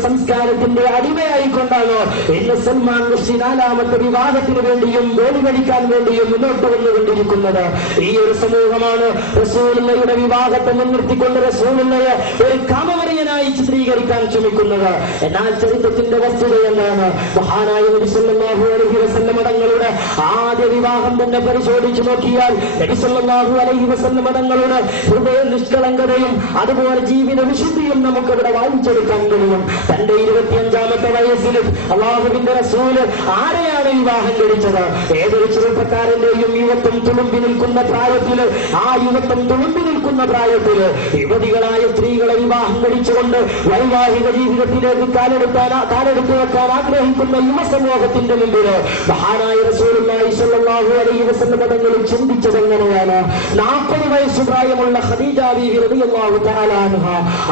സംസ്കാരത്തിന്റെ അടിമയായിക്കൊണ്ടാണ് ഇന്ന് സൽമാൻ റുഷ്ദി 4ാമത്തെ വിവാഹത്തിന് വേണ്ടിയും വേലി കഴിക്കാൻ വേണ്ടിയും മുന്നോട്ട് വന്നുകൊണ്ടിരിക്കുന്നത്. ഈ ഒരു സമൂഹമാണ് റസൂലുള്ളാഹിയുടെ വിവാഹത്തെ മുൻനിർത്തിക്കൊണ്ട് റസൂലുള്ളാഹിയെ ഒരു കാമവറിയനായി ചിത്രീകരിക്കാൻ ശ്രമിക്കുന്നത്. എന്നാൽ ചരിത്രത്തിന്റെ വസ്തുത എന്താണ്? മഹാനായ നബി സല്ലല്ലാഹു അലൈഹി വസല്ലം തങ്ങളുടെ ആദ്യ വിവാഹം തന്നെ പരിശോധിച്ചു നോക്കിയാൽ നബി സല്ലല്ലാഹു അലൈഹി വസല്ലം തങ്ങളുടെ ഹൃദയ നിഷ്കളങ്കതയും അതുപോലെ ജീവിത വിശുദ്ധിയും നമുക്കിവിടെ വായിച്ചെടുക്കാൻ കഴിയും. തന്റെ 25-ാമത്തെ വയസ്സിൽ അല്ലാഹുവിന്റെ റസൂല് ആരെയാണ് വിവാഹം കഴിച്ചത്? ഏതൊരു ചെറുപ്പക്കാരന്റെയും യുവത്വം തുളുമ്പി നിൽക്കുന്ന പ്രായത്തില്, ആ യുവത്വം തുളുമ്പി നിൽക്കുന്ന പ്രായത്തില് യുവതികളായ സ്ത്രീകളെ വിവാഹം കഴിച്ചുകൊണ്ട് വൈവാഹിക ജീവിതത്തിലേക്ക് കാലെടുത്തു വെക്കാൻ ആഗ്രഹിക്കുന്ന യുവസമൂഹത്തിന്റെ മുമ്പില് മഹാനായ റസൂലുള്ളാഹി സ്വല്ലല്ലാഹു അലൈഹി വസല്ലം തങ്ങൾ ചിന്തിച്ചത് എങ്ങനെയാണ്? 40 വയസ്സ് പ്രായമുള്ള ഖദീജ ബീവി റളിയല്ലാഹു തആല അൻഹ,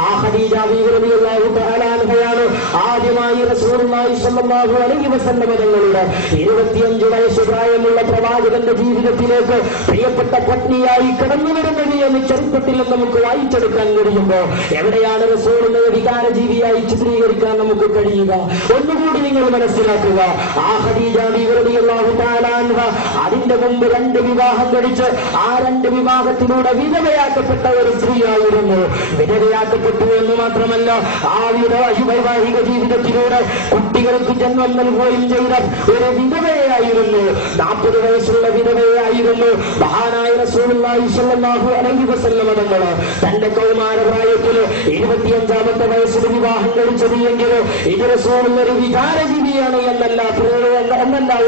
ആ ഖദീജ ബീവി റളിയല്ലാഹു തആല അൻഹയാണ് ആദ്യമായി റസൂലുള്ളാഹി സ്വല്ലല്ലാഹു അലൈഹി വസല്ലം തങ്ങളുടെ 25 വയസ്സ് പ്രായമുള്ള പ്രവാചകന്റെ ജീവിതത്തിലേക്ക് പ്രിയപ്പെട്ട പത്നിയായി കടന്നു വരുന്നത് എന്ന് ചരിത്രത്തിൽ നമുക്ക് വായിച്ചെടുക്കാൻ കഴിയുമ്പോൾ എവിടെയാണ് റസൂലിനെ വികാരജീവിയായി ചിത്രീകരിക്കാൻ നമുക്ക് കഴിയുക? ഒന്നുകൂടി നിങ്ങൾ മനസ്സിലാക്കുക. ആ ഖദീജ ബീവി റളിയല്ലാഹു തആല അൻഹ അതിന്റെ മുമ്പ് 2 വിവാഹം കഴിച്ച് ആ 2 വിവാഹത്തിലൂടെ വിധവയാക്കപ്പെട്ട ഒരു സ്ത്രീയായിരുന്നു. വിധവയാക്കപ്പെട്ടു എന്ന് മാത്രമല്ല, ആ വൈവാഹിക ജീവിതത്തിലൂടെ കുട്ടികൾക്ക് ജന്മം നൽകുകയും ചെയ്ത ഒരു വിധവയായിരുന്നു. 40 വയസ്സുള്ള വിധവയായിരുന്നു മഹാനായ റസൂലുള്ളാഹി സ്വല്ലല്ലാഹു അലൈഹി വസല്ലം തങ്ങൾ തന്റെ കൗമാരപ്രായത്തിൽ 25-ാമത്തെ വയസ്സിൽ വിവാഹം കഴിച്ചത് എങ്കിൽ ഇത് റസൂലുള്ളാഹി വികാരജീവിയാണ് എന്നല്ല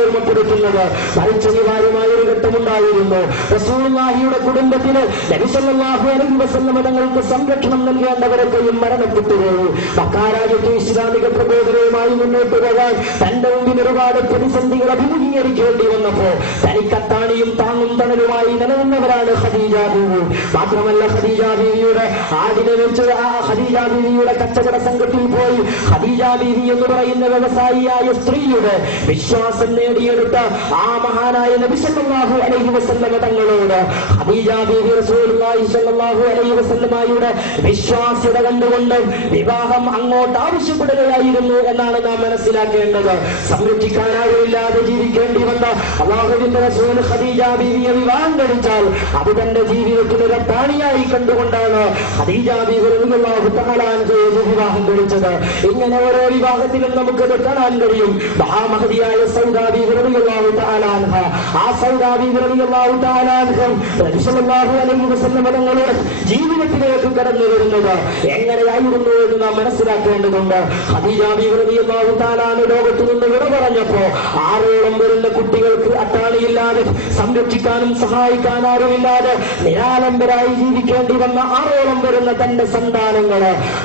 ഓർമ്മപ്പെടുത്തുന്നത്. മറിച്ച് അനിവാര്യമായ ഒരു ഘട്ടമുണ്ടായിരുന്നു. റസൂലുള്ളാഹിയുടെ കുടുംബത്തിന് നബി സല്ലല്ലാഹു അലൈഹി വസല്ലം തങ്ങൾക്ക് സംരക്ഷണം നൽകേണ്ടവരൊക്കെയും മരണപ്പെട്ടുപോയി. മക്കാ രാജ്യത്ത് ഇസ്ലാമിക പ്രബോധനവുമായി മുന്നോട്ട് പോകാൻ തന്റെ മുമ്പിൽ ഒരുപാട് പ്രതിസന്ധികൾ അഭിമുഖീകരിക്കേണ്ടി വന്നപ്പോ തനിക്കത്താണിയും താങ്ങും തണലുമായി നിലനിന്നവരാണ് ഖദീജ ബീവി. മാത്രമല്ല, ഖദീജ ബീവിയുടെ ആടിനെ വെച്ച് ആ ഖദീജ ബീവിയുടെ കച്ചവട സംഘത്തിൽ പോയി ഖദീജ ബീവി എന്ന് പറയുന്ന വ്യവസായിയായ സ്ത്രീയുടെ വിശ്വാസം നേടിയെടുത്ത ആ മഹാനായ നബി സല്ലല്ലാഹു അലൈഹി വസല്ലം തങ്ങളോട് ഖദീജ ബീവി റസൂലുള്ളാഹി സ്വല്ലല്ലാഹു അലൈഹി വസല്ലമയുടെ വിശ്വാസ്യത കണ്ടുകൊണ്ട് വിവാഹം അങ്ങോട്ട് ആവശ്യപ്പെടുകയായിരുന്നു എന്നാണ് നാം മനസ്സിലാക്കേണ്ടത്. സംരക്ഷിക്കാനാവില്ലാതെ ജീവിക്കേണ്ടി വന്ന അല്ലാഹുവിന്റെ റസൂൽ ഖദീജ ബീവിയെ വിവാഹം കഴിച്ചാൽ അത് തന്റെ ജീവിതത്തിലൊരു താണിയായി കണ്ടുകൊണ്ടാണ് ഖദീജ ബീവി റളിയല്ലാഹു തആല അൻഹയെ വിവാഹം കഴിച്ചത്. ഇങ്ങനെ ഓരോ വിവാഹത്തിലും നമുക്കത് കാണാൻ കഴിയും. മഹാമഹതിയായ സൗദാ ബീവി റളിയല്ലാഹു തആല അൻഹ, ആ സൗദാ ബീവി റളിയല്ലാഹു തആല അൻഹ നബി സല്ലല്ലാഹു അലൈഹി വസല്ലം തങ്ങളുടെ ജീവിതത്തിലേക്ക് കടന്നു വരുന്നത് എങ്ങനെയായിരുന്നു എന്ന് നാം മനസ്സിലാക്കേണ്ടതുണ്ട്. ഖദീജ ബീവി റളിയല്ലാഹു തആല ലോകത്തു നിന്ന് വിട പറഞ്ഞപ്പോ 6ഓളം വരുന്ന കുട്ടികൾക്ക് അത്താണിയില്ലാതെ സംരക്ഷിക്കാനും സഹായിക്കാനാരുമില്ലാതെ നിരാലംബരായി ജീവിക്കേണ്ടി വന്ന 6ഓളം വരുന്ന തന്റെ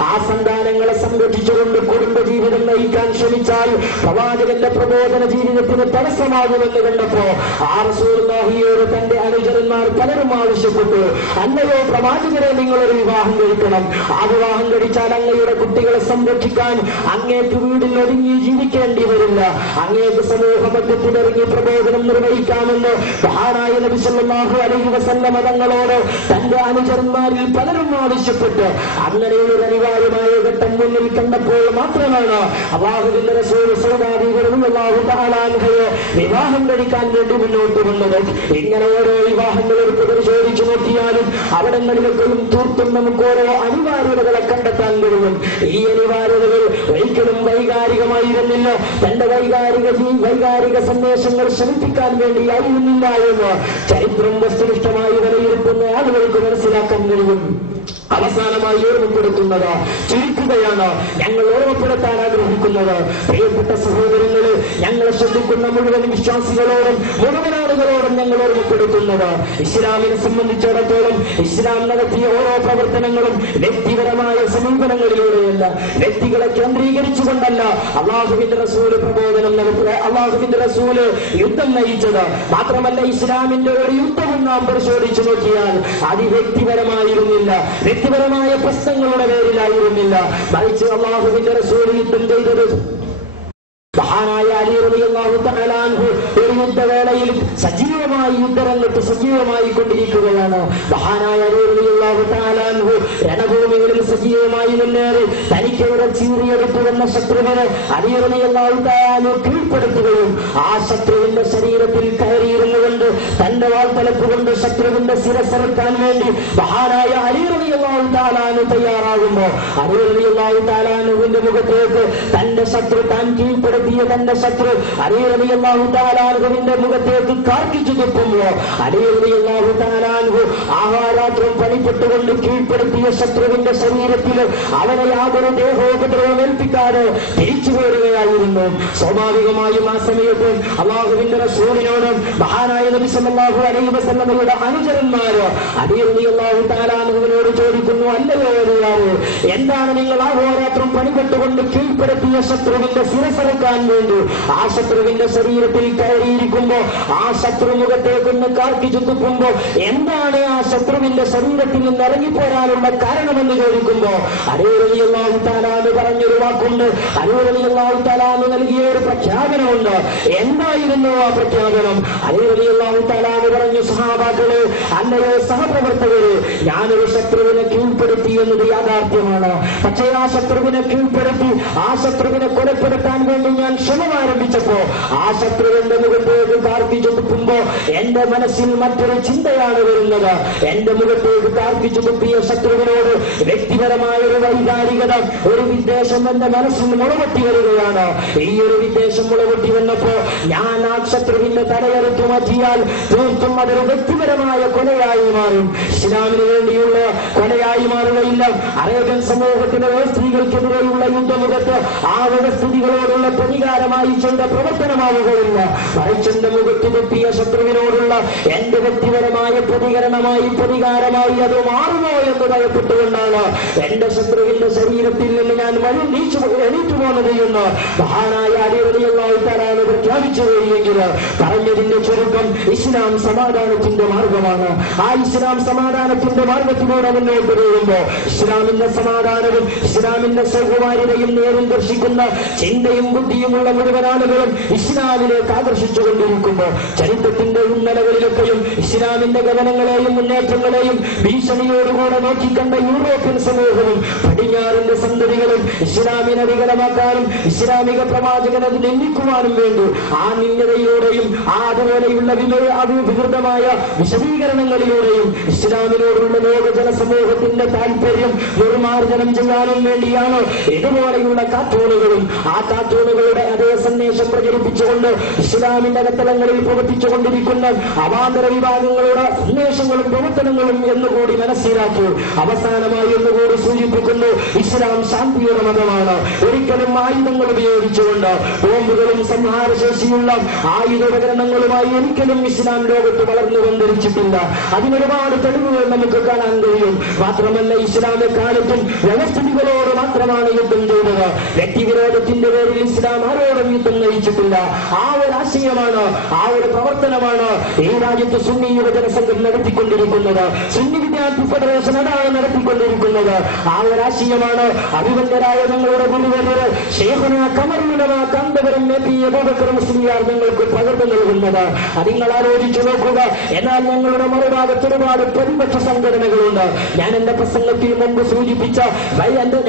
ആ സന്താനങ്ങളെ സംരക്ഷിച്ചുകൊണ്ട് കുടുംബജീവിതം നയിക്കാൻ ശ്രമിച്ചാൽ പ്രവാചകന്റെ പ്രബോധന ജീവിതത്തിന് തടസ്സമാകുമെന്ന് കണ്ടപ്പോ ആ റസൂലുള്ളാഹിയോട് തന്റെ അനുചരന്മാർ പലരും ആവശ്യപ്പെട്ടു, അല്ലയോ പ്രവാചകരെ, നിങ്ങളൊരു വിവാഹം കഴിക്കണം. ആ വിവാഹം കഴിച്ചാൽ അങ്ങയുടെ കുട്ടികളെ സംരക്ഷിക്കാൻ അങ്ങേക്ക് വീടിൽ ഒതുങ്ങി ജീവിക്കേണ്ടി വരില്ല. അങ്ങേക്ക് സമൂഹ മധ്യത്തിലിറങ്ങി പ്രബോധനം നിർവഹിക്കാമെന്ന് മഹാനായ നബി സല്ലല്ലാഹു അലൈഹി വസല്ലം തങ്ങളോട് തന്റെ അനുചരന്മാരിൽ പലരും ആവശ്യപ്പെട്ടു. അങ്ങനെയൊരു അനിവാര്യമായ ഘട്ടം മുന്നിൽ കണ്ടപ്പോൾ മാത്രമാണ് അല്ലാഹുവിന്റെ റസൂൽ സൗദാ ബീവി റളിയല്ലാഹു തആല അൻഹയെ വിവാഹം കഴിക്കാൻ വേണ്ടി മുന്നോട്ട് വന്നത്. ഇങ്ങനെ ഓരോ വിവാഹങ്ങൾ എടുത്ത് പരിശോധിച്ചു നോക്കിയാലും അവിടങ്ങളിലൊക്കെയും തീർത്തും നമുക്ക് ഓരോ അനിവാര്യതകളെ കണ്ടെത്താൻ കഴിയും. ഈ അനിവാര്യതകൾ ഒരിക്കലും വൈകാരികമായിരുന്നില്ല. തന്റെ വൈകാരിക സന്ദേശങ്ങൾ ശ്രമിപ്പിക്കാൻ വേണ്ടിയായിരുന്നില്ല എന്ന് ചരിത്രം വസ്തുനിഷ്ഠമായി വിലയിരുത്തുന്ന ആളുകൾക്ക് മനസ്സിലാക്കാൻ കഴിയും. അവസാനമായി ഓർമ്മപ്പെടുത്തുന്നത് ചുരുക്കുകയാണ് ഞങ്ങൾ ഓർമ്മപ്പെടുത്താൻ ആഗ്രഹിക്കുന്നത്. പ്രിയപ്പെട്ട സഹോദരങ്ങളെ, ഞങ്ങളെ ശ്രദ്ധിക്കുന്ന മുഴുവൻ വിശ്വാസികളോടും മുഴുവൻ ആളുകളോടും ഞങ്ങൾ ഓർമ്മപ്പെടുത്തുന്നത് ഇസ്ലാമിനെ സംബന്ധിച്ചിടത്തോളം ഇസ്ലാം നടത്തിയ ഓരോ പ്രവർത്തനങ്ങളും വ്യക്തിപരമായ സമീപനങ്ങളിലൂടെയല്ല, വ്യക്തികളെ കേന്ദ്രീകരിച്ചുകൊണ്ടല്ല അല്ലാഹുവിന്റെ റസൂല് പ്രബോധനം നടത്തുക, അല്ലാഹുവിന്റെ റസൂല് യുദ്ധം നയിച്ചത്. മാത്രമല്ല, ഇസ്ലാമിന്റെ ഒരു യുദ്ധവും നാം പരിശോധിച്ചു നോക്കിയാൽ അത് വ്യക്തിപരമായിരുന്നില്ല, വ്യക്തിപരമായ പ്രശ്നങ്ങളുടെ പേരിലായിരുന്നില്ല. മറിച്ച് അല്ലാഹുവിന്റെ റസൂൽ യുദ്ധം ചെയ്തത് മഹാനായ അലി റളിയല്ലാഹു തആല അൻഹു ഒരു യുദ്ധവേളയിൽ സജീവമായി യുദ്ധരംഗത്ത് സജീവമായി കൊണ്ടിരിക്കുകയാണ്. മഹാനായ അലി റളിയല്ലാഹു തആല അൻഹു രണഭൂമികളിൽ സജീവമായി മുന്നേറി തനിക്കെതിരെ ചീറിയെടുത്തു വന്ന ശത്രുവിനെ അലി റളിയല്ലാഹു തആല കീഴ്പ്പെടുത്തുകയും ആ ശത്രുവിന്റെ ശരീരത്തിൽ കയറിയിരുന്നുകൊണ്ട് തന്റെ തന്റെ വാൾത്തലപ്പ് കൊണ്ട് ശത്രുവിന്റെ ശിരസ്സറുക്കാൻ വേണ്ടി മഹാനായ അലി റളിയല്ലാഹു തആല അൻഹു തയ്യാറാകുമ്പോൾ അലി റളിയല്ലാഹു തആല അൻഹുവിന്റെ മുഖത്തേക്ക് തന്റെ ശത്രു, താൻ കീഴ്പ്പെടുത്തിയ തന്റെ ശത്രു അലി റളിയല്ലാഹു തആല അൻഹുവിന്റെ മുഖത്തേക്ക് കാർക്കിച്ചു തുപ്പുമ്പോൾ അലി റളിയല്ലാഹു തആല അൻഹു ആഹാരാത്രം പണിപ്പെട്ടുകൊണ്ട് കീഴ്പ്പെടുത്തിയ ശത്രുവിന്റെ ശരീരത്തിൽ അവനെ യാതൊരു ദേഹോപദ്രവം ഏൽപ്പിക്കാതെ തിരിച്ചു പോരുകയായിരുന്നു. സ്വാഭാവികമായും ആ സമയത്ത് അല്ലാഹുവിന്റെ റസൂലിനോട് മഹാനായ നബി സല്ലല്ലാഹു അലൈഹി വസല്ലമയുടെ അനുചരന്മാര് അലി റളിയല്ലാഹു തആല അൻഹുവിനോട് ചോദിക്കുന്നു, അല്ലയോ അലിയാരെ, എന്താണ് നിങ്ങൾ ആഹോരാത്രം പണിപ്പെട്ടുകൊണ്ട് കീഴ്പ്പെടുത്തിയ ശത്രുവിന്റെ ശിരസ്സറുക്കാൻ വേണ്ടി ആ ശത്രുവിന്റെ ശരീരത്തിൽ കയറിയിരിക്കുമ്പോ ആ ശത്രു മുഖത്തേക്കൊന്ന് കാർക്കിച്ചു തുപ്പുമ്പോ എന്താണ് ആ ശത്രുവിന്റെ ശരീരത്തിൽ നിന്ന് ഇറങ്ങിപ്പോരാനുള്ള കാരണമെന്ന് ചോദിക്കുമ്പോ അലി റളിയല്ലാഹു തആല അൻഹു പറഞ്ഞൊരു വാക്കുണ്ട്, അലി റളിയല്ലാഹു തആല അൻഹു നൽകിയ ഒരു പ്രഖ്യാപനമുണ്ട്. എന്തായിരുന്നു ആ പ്രഖ്യാപനം? അലി റളിയല്ലാഹു തആല അൻഹു പറഞ്ഞു, സഹാബാക്കളെ, അല്ലയോ സഹപ്രവർത്തകരെ, ഞാനൊരു ശത്രുവിനെ കീഴ്പ്പെടുത്തി എന്നത് യാഥാർത്ഥ്യമാണ്. പക്ഷേ ആ ശത്രുവിനെ കീഴ്പ്പെടുത്തി ആ ശത്രുവിനെ കൊലപ്പെടുത്താൻ വേണ്ടി ഞാൻ ശ്രമം ആരംഭിച്ചപ്പോ ആ ശത്രുവിന്റെ മുഖത്തേക്ക് കാർക്കിച്ചു തുപ്പുമ്പോ എന്റെ മനസ്സിൽ മറ്റൊരു ചിന്തയാണ് വരുന്നത്. എന്റെ മുഖത്തേക്ക് കാർക്കിച്ചു തുപ്പിയ ശത്രുവിനോട് വ്യക്തിപരമായ ഒരു വൈകാരികത, ഒരു വിദ്വേഷം എന്റെ മനസ്സിൽ മുളപൊട്ടി വരികയാണ്. ഈ ഒരു വിദ്വേഷം മുളപൊട്ടി വന്നപ്പോ ഞാൻ ആ ശത്രുവിന്റെ തലയെടുത്തു മാറ്റിയാൽ തീർത്തും അതൊരു വ്യക്തിപരമായ കൊലയായി മാറും. ഇസ്ലാമിന് വേണ്ടിയുള്ള കൊലയായി മാറുകയില്ല. അറേബ്യൻ സമൂഹത്തിലെ സ്ത്രീകൾക്കെതിരെയുള്ള യുദ്ധമുഖത്ത് ആ വ്യവസ്ഥിതികളോടുള്ള പ്രതികാരമായി ചെയ്ത പ്രവർത്തനമാവുകയില്ല. മറിച്ചെന്റെ മുഖത്ത് തുപ്പിയ ശത്രുവിനോടുള്ള എന്റെ വ്യക്തിപരമായ പ്രതികാരമായി അത് മാറുമോ എന്ന് ഭയപ്പെട്ടുകൊണ്ടാണ് എന്റെ ശത്രുവിന്റെ ശരീരത്തിൽ നിന്ന് ഞാൻ എണീറ്റു പോകുന്നത് എന്ന് മഹാനായ അലി റളിയല്ലാഹു തആല അൻഹു പ്രഖ്യാപിച്ചു പോയെങ്കിൽ പറഞ്ഞതിന്റെ ചുരുക്കം, ഇസ്ലാം സമാധാനത്തിന്റെ മാർഗമാണ്. ആ ഇസ്ലാം സമാധാനത്തിന്റെ മാർഗത്തിലൂടെ മുന്നോട്ട് പോകുമ്പോ ഇസ്ലാമിന്റെ സമാധാനവും ഇസ്ലാമിന്റെ സൗകുമാര്യതയും നേരിൽ ദർശിക്കുന്ന ചിന്തയും ബുദ്ധിയുമുള്ള മുഴുവൻ ആളുകളും ഇസ്ലാമിലേക്ക് ആകർഷിച്ചുകൊണ്ടിരിക്കുമ്പോൾ ചരിത്രത്തിന്റെ ഉന്നതകളിലൊക്കെയും ഇസ്ലാമിന്റെ ഗമനങ്ങളെയും മുന്നേറ്റങ്ങളെയും ഭീഷണിയോടുകൂടെ നോക്കിക്കണ്ട യൂറോപ്യൻ സമൂഹവും പടിഞ്ഞാറിന്റെ സന്തതികളും ഇസ്ലാമിനെ വികലമാക്കാനും ഇസ്ലാമിക പ്രവാചകനെ നിന്ദിക്കുവാനും വേണ്ടി ആ നിന്ദതയിലൂടെയും അതുപോലെയുള്ള വികൃതമായ വിശദീകരണങ്ങളിലൂടെയും ഇസ്ലാമിനോടുള്ള ലോക ജനസമൂഹത്തിന്റെ താല്പര്യം നിർമാർജനം ചെയ്യാനും വേണ്ടിയാണ് ഇതുപോലെയുള്ള കാർട്ടൂണുകളും ആ കാർട്ടൂണുകളുടെ അതേ സന്ദേശം പ്രചരിപ്പിച്ചുകൊണ്ട് ഇസ്ലാമിന്റെ അകത്തളങ്ങളിൽ പ്രവർത്തിച്ചുകൊണ്ടിരിക്കുന്ന അവാന്തര വിഭാഗങ്ങളുടെ സന്ദേശങ്ങളും പ്രവർത്തനങ്ങളും എന്നുകൂടി മനസ്സിലാക്കി അവസാനമായി എന്നുകൂടി സൂചിപ്പിക്കുന്നു, ഇസ്ലാം ശാന്തിയുടെ മതമാണ്. ഒരിക്കലും ആയുധങ്ങൾ ഉപയോഗിച്ചുകൊണ്ട് ബോംബുകളും സംഹാരശേഷിയുള്ള ആയുധോപകരണങ്ങളുമായി ഒരിക്കലും ഇസ്ലാം ലോകത്ത് വളർന്നു കൊണ്ടിരിച്ചിട്ടില്ല. അതിനൊരുപാട് തെളിവുകൾ നമുക്ക് കാണാൻ കഴിയും. മാത്രമല്ല, ഇസ്ലാമെ കാലത്തും വ്യവസ്ഥിതികളോട് മാത്രമാണ് യുദ്ധം ചെയ്തത്. വ്യക്തിവിരോധത്തിന്റെ പേരിൽ ഇസ്ലാം ആരോടും യുദ്ധം നയിച്ചിട്ടില്ല. ആ ഒരു ആശയമാണ്, ആ ഒരു പ്രവർത്തനമാണ് ഈ രാജ്യത്ത് സുന്നി യുവജന സംഘം നടത്തിക്കൊണ്ടിരിക്കുന്നത്. സുന്നി വിദ്യാർത്ഥി ഫെഡറേഷൻ അതാണ് നടത്തിക്കൊണ്ടിരിക്കുന്നത്. ആ ഒരു ആശയമാണ് അഭിമന്യരായ ഞങ്ങളുടെ ഗുരുവര്യര് ശൈഖുന ഖമറുൽ കാന്തപുരം നബി അബൂബക്കർ മുസ്ലിയാർ ഞങ്ങൾക്ക് പകർന്നു നൽകുന്നത്. അത് നിങ്ങൾ ആലോചിച്ചു നോക്കുക. എന്നാൽ ഞങ്ങളുടെ മറുഭാഗത്ത് ഒരുപാട് പ്രതിപക്ഷ സംഘടനകളുണ്ട്. ഞാൻ എന്റെ പ്രസംഗത്തിൽ മുമ്പ് സൂചിപ്പിച്ച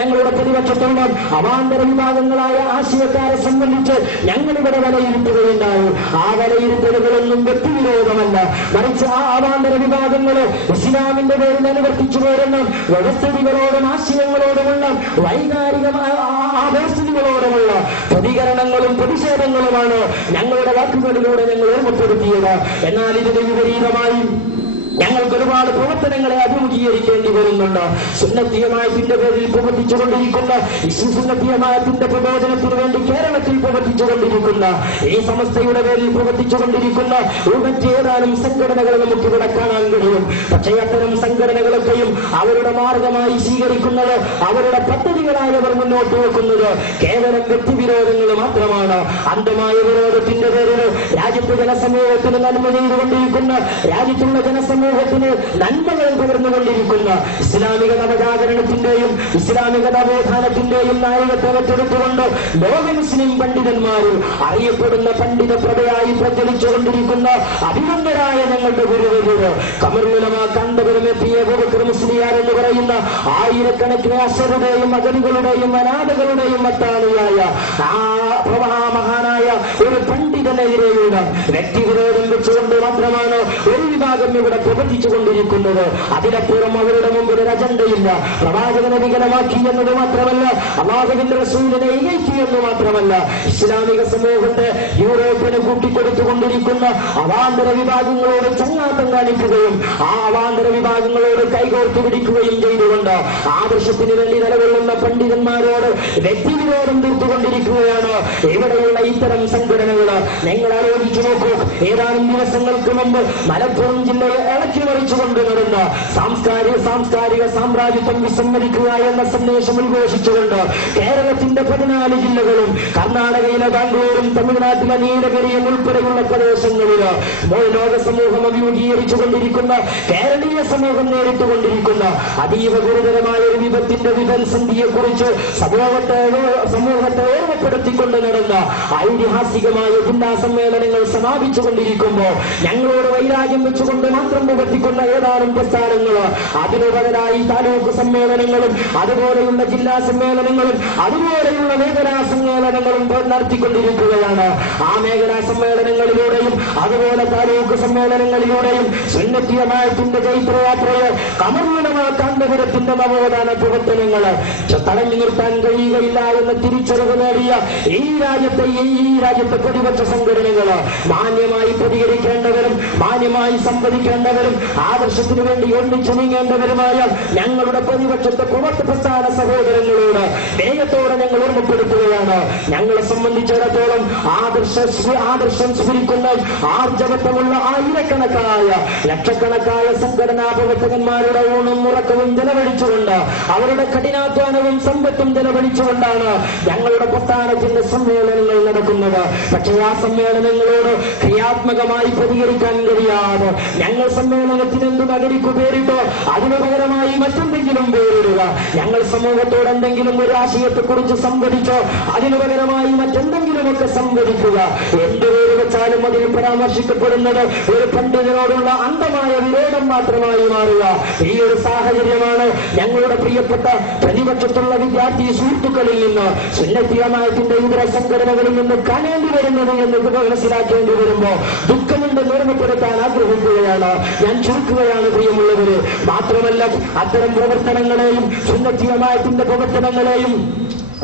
ഞങ്ങളുടെ പ്രതിപക്ഷത്തോളം അവാന്തര വിഭാഗങ്ങളായ ആശയക്കാരെ സംബന്ധിച്ച് ഞങ്ങളിവിടെ വിലയിരുത്തുകയുണ്ടായി. ആ വിലയിരുത്തലുകളൊന്നും വ്യക്തിവിരോധമല്ല, മറിച്ച് ആ അവാന്തര വിഭാഗങ്ങള് ഇസ്ലാമിന്റെ പേരിൽ അനുവർത്തിച്ചു പോരുന്ന വ്യവസ്ഥിതികളോടും ആശയങ്ങളോടുമുള്ള വൈകാരികമായ ആ വ്യവസ്ഥിതികളോടുമുള്ള പ്രതികരണങ്ങളും പ്രതിഷേധങ്ങളുമാണ് ഞങ്ങളുടെ വാക്കുകളിലൂടെ ഞങ്ങൾ ഓർമ്മപ്പെടുത്തിയത്. എന്നാൽ ഇതിന് വിപരീതമായി ഞങ്ങൾക്ക് ഒരുപാട് പ്രവർത്തനങ്ങളെ അഭിമുഖീകരിക്കേണ്ടി വരുന്നുണ്ട്. സുന്നത്തിയമായത്തിന്റെ പേരിൽ പ്രവർത്തിച്ചുകൊണ്ടിരിക്കുന്ന സുന്നത്തിയമായത്തിന്റെ പ്രബോധനത്തിന് വേണ്ടി കേരളത്തിൽ പ്രവർത്തിച്ചുകൊണ്ടിരിക്കുന്ന ഈ സമസ്തയുടെ പേരിൽ പ്രവർത്തിച്ചുകൊണ്ടിരിക്കുന്ന മറ്റേതാനും സംഘടനകളെ നമുക്കിവിടെ കാണാൻ കഴിയും. പക്ഷേ അത്തരം സംഘടനകളൊക്കെയും അവരുടെ മാർഗമായി സ്വീകരിക്കുന്നത്, അവരുടെ പദ്ധതികളായി അവർ മുന്നോട്ട് വെക്കുന്നത് കേവലം വ്യക്തിവിരോധങ്ങൾ മാത്രമാണ്. അന്ധമായ വിരോധത്തിന്റെ പേരിൽ രാജ്യത്തെ ജനസമൂഹത്തിന് നന്മ ചെയ്തുകൊണ്ടിരിക്കുന്ന രാജ്യത്തുള്ള ജനസമൂഹം സമൂഹത്തിന് നന്മകൾ പകർന്നുകൊണ്ടിരിക്കുന്ന ഇസ്ലാമിക നവജാഗരണത്തിന്റെയും ഇസ്ലാമിക നവോത്ഥാനത്തിന്റെയും നായകത്വം ഏറ്റെടുത്തുകൊണ്ട് ലോക മുസ്ലിം പണ്ഡിതന്മാരിൽ അറിയപ്പെടുന്ന പണ്ഡിത പ്രഭയായി പ്രചരിച്ചുകൊണ്ടിരിക്കുന്ന അഭിനന്ദരായ ഞങ്ങളുടെ ഗുരുവര്യര് കമറുലമ കണ്ടപുരമെത്തിയ അബൂബക്കർ മുസ്ലിയാർ എന്ന് പറയുന്ന ആയിരക്കണക്കിന് അശരുടെയും അഗതികളുടെയും അനാഥകളുടെയും മത്താളിയായ ആ മഹാനായ ഒരു പണ്ഡിതനെതിരെയുള്ള വ്യക്തിവിരോധം വെച്ചുകൊണ്ട് മാത്രമാണ് ഒരു വിഭാഗം ഇവിടെ പ്രവർത്തിച്ചുകൊണ്ടിരിക്കുന്നത്. അതിനപ്പുറം അവരുടെ മുമ്പിൽ ഒരു അജണ്ടയില്ല. പ്രവാചകനെ വികലമാക്കി എന്നത് മാത്രമല്ല, അല്ലാഹുവിന്റെ റസൂലിനെ ഇകഴ്ത്തി എന്ന് മാത്രമല്ല, ഇസ്ലാമിക സമൂഹത്തെ യൂറോപ്പിന് കൂട്ടിക്കൊടുത്തുകൊണ്ടിരിക്കുന്ന അവാന്തര വിഭാഗങ്ങളോട് ചങ്ങാത്തം കാണിക്കുകയും ആ അവാന്തര വിഭാഗങ്ങളോട് കൈകോർത്തു പിടിക്കുകയും ചെയ്തുകൊണ്ട് ആദർശത്തിന് വേണ്ടി നിലകൊള്ളുന്ന പണ്ഡിതന്മാരോട് വ്യക്തിവിരോധം തീർത്തുകൊണ്ടിരിക്കുകയാണ് ഇവിടെയുള്ള ഇത്തരം സംഘടനകൾ. നിങ്ങൾ ആലോചിച്ചു നോക്കൂ, ഏതാനും ദിവസങ്ങൾക്ക് മുമ്പ് മലപ്പുറം ജില്ലയെ ഇളക്കി മറിച്ചുകൊണ്ട് നടന്ന സാംസ്കാരിക സാമ്രാജ്യത്വം വിസമ്മതിക്കുക എന്ന സന്ദേശം ഉദ്ഘോഷിച്ചുകൊണ്ട് കേരളത്തിന്റെ 14 ജില്ലകളും കർണാടകയിലെ ബാംഗ്ലൂരും തമിഴ്നാട്ടിലെ നീലഗിരിയും ഉൾപ്പെടെയുള്ള പ്രദേശങ്ങളിൽ ലോക സമൂഹം അഭിമുഖീകരിച്ചുകൊണ്ടിരിക്കുന്ന കേരളീയ സമൂഹം നേരിട്ടുകൊണ്ടിരിക്കുന്ന അതീവ ഗുരുതരമായ ഒരു വിപത്തിന്റെ വിഭത്സന്ധിയെക്കുറിച്ച് സമൂഹത്തെ ഓർമ്മപ്പെടുത്തിക്കൊണ്ട് നടന്ന ഐതിഹാസികമായ ജില്ലാ സമ്മേളനങ്ങൾ സമാപിച്ചുകൊണ്ടിരിക്കുമ്പോൾ ഞങ്ങളോട് വൈരാഗ്യം വെച്ചുകൊണ്ട് മാത്രം പ്രവർത്തിക്കുന്ന ഏതാനും പ്രസ്ഥാനങ്ങൾ അതിനു പകരമായി താലൂക്ക് സമ്മേളനങ്ങളും അതുപോലെയുള്ള ജില്ലാ സമ്മേളനങ്ങളും അതുപോലെയുള്ള മേഖലാ സമ്മേളനങ്ങളും നടത്തിക്കൊണ്ടിരിക്കുകയാണ്. ആ മേഖലാ സമ്മേളനങ്ങളിലൂടെയും അതുപോലെ താലൂക്ക് സമ്മേളനങ്ങളിലൂടെയും സുന്നത്തി ജമാഅത്തിന്റെ ചൈത്രയാത്രയെ കമറുലമാക്കാന്തപുരത്തിന്റെ നവോത്ഥാന പ്രവർത്തനങ്ങൾ തടഞ്ഞു നിർത്താൻ കഴിയുകയില്ല എന്ന തിരിച്ചറിവ് നേടിയ ഈ രാജ്യത്തെ പ്രതിപക്ഷ സംഘടനകൾ മാന്യമായി പ്രതികരിക്കേണ്ടവരും മാന്യമായി സംവദിക്കേണ്ടവരും ആദർശത്തിനു വേണ്ടി ഒന്നിച്ചു നീങ്ങേണ്ടവരുമായ ഞങ്ങളുടെ പ്രതിപക്ഷത്തെ പ്രസ്ഥാന സഹോദരങ്ങളോട് വേഗത്തോടെ ഞങ്ങൾ ഓർമ്മപ്പെടുത്തുകയാണ്. ഞങ്ങളെ സംബന്ധിച്ചിടത്തോളം ആദർശം സ്ഫുരിക്കുന്ന ആർജവത്വമുള്ള ആയിരക്കണക്കായ ലക്ഷക്കണക്കായ സംഘടനാ പ്രവർത്തകന്മാരുടെ ഊണും ഉറക്കവും ചെലവഴിച്ചുകൊണ്ട് അവരുടെ കഠിനാധ്വാനവും സമ്പത്തും ചെലവഴിച്ചുകൊണ്ടാണ് ഞങ്ങളുടെ പ്രസ്ഥാനത്തിന്റെ സമ്മേളനങ്ങൾ നടക്കുന്നത്. പക്ഷേ ആ സമ്മേളനങ്ങളോട് ക്രിയാത്മകമായി പ്രതികരിക്കാൻ കഴിയാതെ ഞങ്ങൾ സമ്മേളനത്തിന് എന്ത് നഗരിക്കു പേരിട്ടോ അതിനു പകരമായി മറ്റെന്തെങ്കിലും പേരിടുക, ഞങ്ങൾ സമൂഹത്തോട് എന്തെങ്കിലും ഒരു ആശയത്തെക്കുറിച്ച് സംവദിച്ചോ അതിനു പകരമായി മറ്റെന്തെങ്കിലുമൊക്കെ സംവദിക്കുക, എന്ത് പേര് വെച്ചാലും അതിൽ പരാമർശിക്കപ്പെടുന്നത് ഒരു പണ്ഡിതനോടുള്ള അന്ധമായ വിരോധം മാത്രമായി മാറുക. ഈ ഒരു സാഹചര്യമാണ് ഞങ്ങളുടെ പ്രിയപ്പെട്ട പ്രതിപക്ഷത്തുള്ള വിദ്യാർത്ഥി സുഹൃത്തുക്കളിൽ നിന്ന് സുന്നത്തി ജമാഅത്തിന്റെ ഇതര സംഘടനകളിൽ നിന്ന് കാണേണ്ടി വരുന്നത് എന്ന് മനസ്സിലാക്കേണ്ടി വരുമ്പോ ദുഃഖമുണ്ട് ഓർമ്മപ്പെടുത്താൻ ആഗ്രഹിക്കുകയാണ്. ഞാൻ ചുരുക്കുകയാണ് പ്രിയമുള്ളവര്. മാത്രമല്ല, അത്തരം പ്രവർത്തനങ്ങളെയും സുന്നത്തി ജമാഅത്തിന്റെ പ്രവർത്തനങ്ങളെയും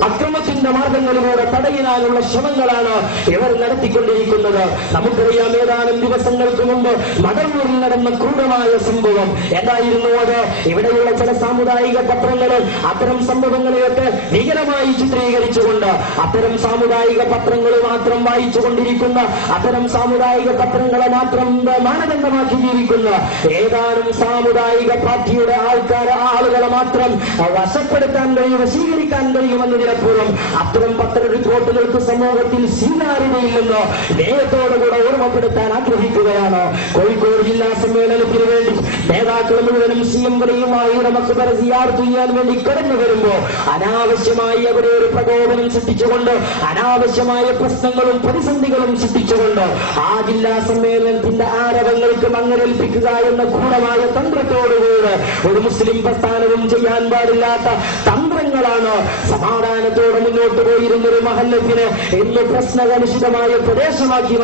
അക്രമത്തിന്റെ മാർഗങ്ങളിലൂടെ തടയാനുള്ള ശ്രമങ്ങളാണ് ഇവർ നടത്തിക്കൊണ്ടിരിക്കുന്നത്. നമുക്കറിയാം, ഏതാനും ദിവസങ്ങൾക്ക് മുമ്പ് മടവൂരിൽ നടന്ന ക്രൂരമായ സംഭവം എന്തായിരുന്നു അത്? ഇവിടെയുള്ള ചില സാമുദായിക പത്രങ്ങൾ അത്തരം സംഭവങ്ങളെയൊക്കെ ഭീകരമായി ചിത്രീകരിച്ചുകൊണ്ട് അത്തരം സാമുദായിക പത്രങ്ങൾ മാത്രം വായിച്ചുകൊണ്ടിരിക്കുന്ന അത്തരം സാമുദായിക പത്രങ്ങളെ മാത്രം മാനദണ്ഡമാക്കി ജീവിക്കുന്ന ഏതാനും സാമുദായിക പാർട്ടിയുടെ ആളുകളെ മാത്രം വശപ്പെടുത്താൻ കഴിയും, വശീകരിക്കാൻ കഴിയുമെന്ന് പ്പുറം അത്തരം പത്ര റിപ്പോർട്ടുകൾക്ക് സമൂഹത്തിൽ സ്വീകാര്യതയില്ലെന്ന് നേരത്തോടുകൂടെ ഓർമ്മപ്പെടുത്താൻ ആഗ്രഹിക്കുകയാണ്. കോഴിക്കോട് ജില്ലാ സമ്മേളനത്തിന് വേണ്ടി നേതാക്കൾ മുഴുവനും CM വലിയുമായിയുടെ മക്ബറ സിയാറത്ത് ചെയ്യാൻ വേണ്ടി കടന്നു വരുമ്പോ അനാവശ്യമായി അവരെ ഒരു പ്രകോപനം സൃഷ്ടിച്ചുകൊണ്ട് അനാവശ്യമായ പ്രശ്നങ്ങളും പ്രതിസന്ധികളും സൃഷ്ടിച്ചുകൊണ്ട് ആ ജില്ലാ സമ്മേളനത്തിന്റെ ആരവങ്ങൾക്ക് മങ്ങലേൽപ്പിക്കുക എന്ന ഗൂഢമായ തന്ത്രത്തോടുകൂടെ ഒരു മുസ്ലിം പ്രസ്ഥാനവും ചെയ്യാൻ പാടില്ലാത്ത തന്ത്രങ്ങളാണ് സമാധാനത്തോടെ മുന്നോട്ട് പോയിരുന്ന ഒരു മഹല്ലത്തിനെ ഇന്ന് പ്രശ്നകലുഷിതമായ പ്രദേശമാക്കി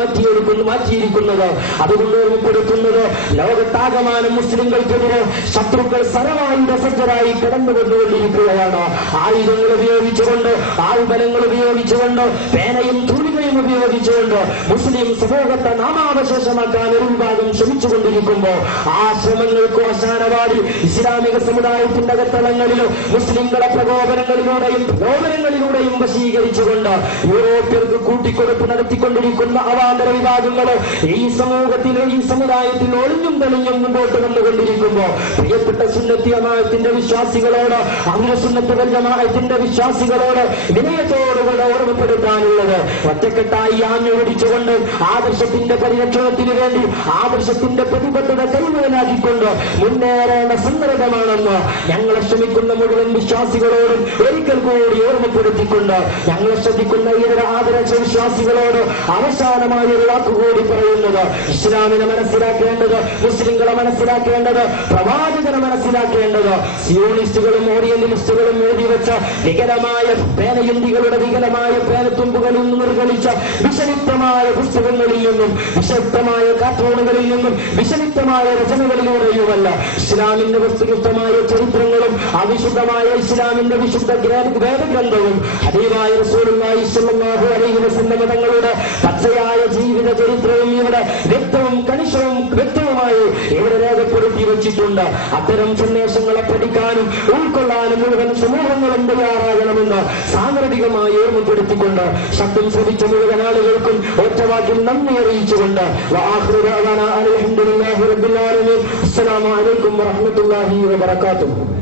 മാറ്റിയിരിക്കുന്നത്. അതുകൊണ്ട് ഓർമ്മപ്പെടുത്തുന്നത്, ലോകത്താകമാനം മുസ്ലിങ്ങൾക്കെതിരെ ശത്രുക്കൾ സരമായുടെ സജ്ജരായി കടന്നുകൊണ്ടുകൊണ്ടിരിക്കുകയാണ്. ആയുധങ്ങൾ ഉപയോഗിച്ചുകൊണ്ട്, ആൾബലങ്ങൾ ഉപയോഗിച്ചുകൊണ്ട്, പേനയും തൂലികയും ഉപയോഗിച്ചുകൊണ്ട് മുസ്ലിം സമൂഹത്തെ നാമാവശേഷമാക്കാൻ ഒരു വിഭാഗം ശ്രമിച്ചുകൊണ്ടിരിക്കുമ്പോൾ ആ ശ്രമങ്ങൾക്ക് അവസാനവാടി ഇസ്ലാമിക സമുദായത്തിന്റെ അകത്തളങ്ങളിലും മുസ്ലിങ്ങളെ പ്രകോപനങ്ങളിലൂടെയും വശീകരിച്ചുകൊണ്ട് യൂറോപ്യർക്ക് കൂട്ടിക്കൊടുപ്പ് നടത്തിക്കൊണ്ടിരിക്കുന്ന അവാന്തര വിഭാഗങ്ങൾ ഈ സമൂഹത്തിലെ ഈ സമുദായത്തിൽ ഒളിഞ്ഞും തെളിഞ്ഞും മുമ്പോട്ട് വന്നുകൊണ്ടിരിക്കുമ്പോൾ പ്രിയപ്പെട്ട സുന്നത്തി ജമാഅത്തിന്റെ വിശ്വാസികളോട്, അഹ്ലുസുന്നത്ത് വൽ ജമാഅത്തിന്റെ വിശ്വാസികളോട് വിനയത്തോടുകൂടെ ഓർമ്മപ്പെടുത്താനുള്ളത്, ഒറ്റക്ക ഒറ്റക്കെട്ടായി ആഞ്ഞു പിടിച്ചുകൊണ്ട് ആദർശത്തിന്റെ പരിരക്ഷണത്തിന് വേണ്ടി ആദർശത്തിന്റെ പ്രതിബദ്ധത കൈമുതലാക്കിക്കൊണ്ട് മുന്നേറേണ്ട സന്ദർഭമാണെന്ന് ഞങ്ങളെ ശ്രമിക്കുന്ന മുഴുവൻ വിശ്വാസികളോടും ഒരിക്കൽ കൂടി ഓർമ്മപ്പെടുത്തിക്കൊണ്ട് ഞങ്ങളെ ശ്രദ്ധിക്കുന്ന ഇവരുടെ ആദർശ വിശ്വാസികളോട് അവസാനമായ ഒരു വാക്കുകൂടി പറയുന്നത്, ഇസ്ലാമിനെ മനസ്സിലാക്കേണ്ടത്, മുസ്ലിങ്ങളെ മനസ്സിലാക്കേണ്ടത്, പ്രവാചകനെ മനസ്സിലാക്കേണ്ടത് സിയോണിസ്റ്റുകളും ഓറിയന്റലിസ്റ്റുകളും എഴുതി വെച്ച വികലമായ പേനയുന്തികളുടെ വികലമായ പേനത്തുമ്പുകളിൽ നിന്ന് നിർഗളിച്ച വിഷലിപ്തമായ പുസ്തകങ്ങളിൽ നിന്നും വിഷലിപ്തമായ കാർട്ടൂണുകളിൽ നിന്നും വിഷലിപ്തമായ രചനകളിലൂടെയുമല്ല, ഇസ്ലാമിന്റെ വസ്തുനിഷ്ഠമായ ചരിത്രങ്ങളും അവിശുദ്ധമായ ഇസ്ലാമിന്റെ വിശുദ്ധ വേദഗ്രന്ഥവും ഹബീബായ റസൂലുള്ളാഹി സ്വല്ലല്ലാഹു അലൈഹി വസല്ലം തങ്ങളുടെ പച്ചയായ ജീവിത ചരിത്രവും ഇവിടെ വ്യക്തവും കണിശവും വ്യക്തവുമായി ഇവിടെ രേഖപ്പെടുത്തി വെച്ചിട്ടുണ്ട്. അത്തരം സന്ദേശങ്ങളെ പഠിക്കാനും ഉൾക്കൊള്ളാനും മുഴുവൻ സമൂഹങ്ങളും തയ്യാറാകണമെന്ന് സാങ്കേതികമായി ഓർമ്മപ്പെടുത്തിക്കൊണ്ട് ശബ്ദം ശ്രമിച്ച മുഴുവൻ ആളുകൾക്കും ഒറ്റവാക്കിൽ നന്ദി അറിയിച്ചുകൊണ്ട് അസ്സലാമു അലൈക്കും വറഹ്മത്തുള്ളാഹി വബറകാതുഹു.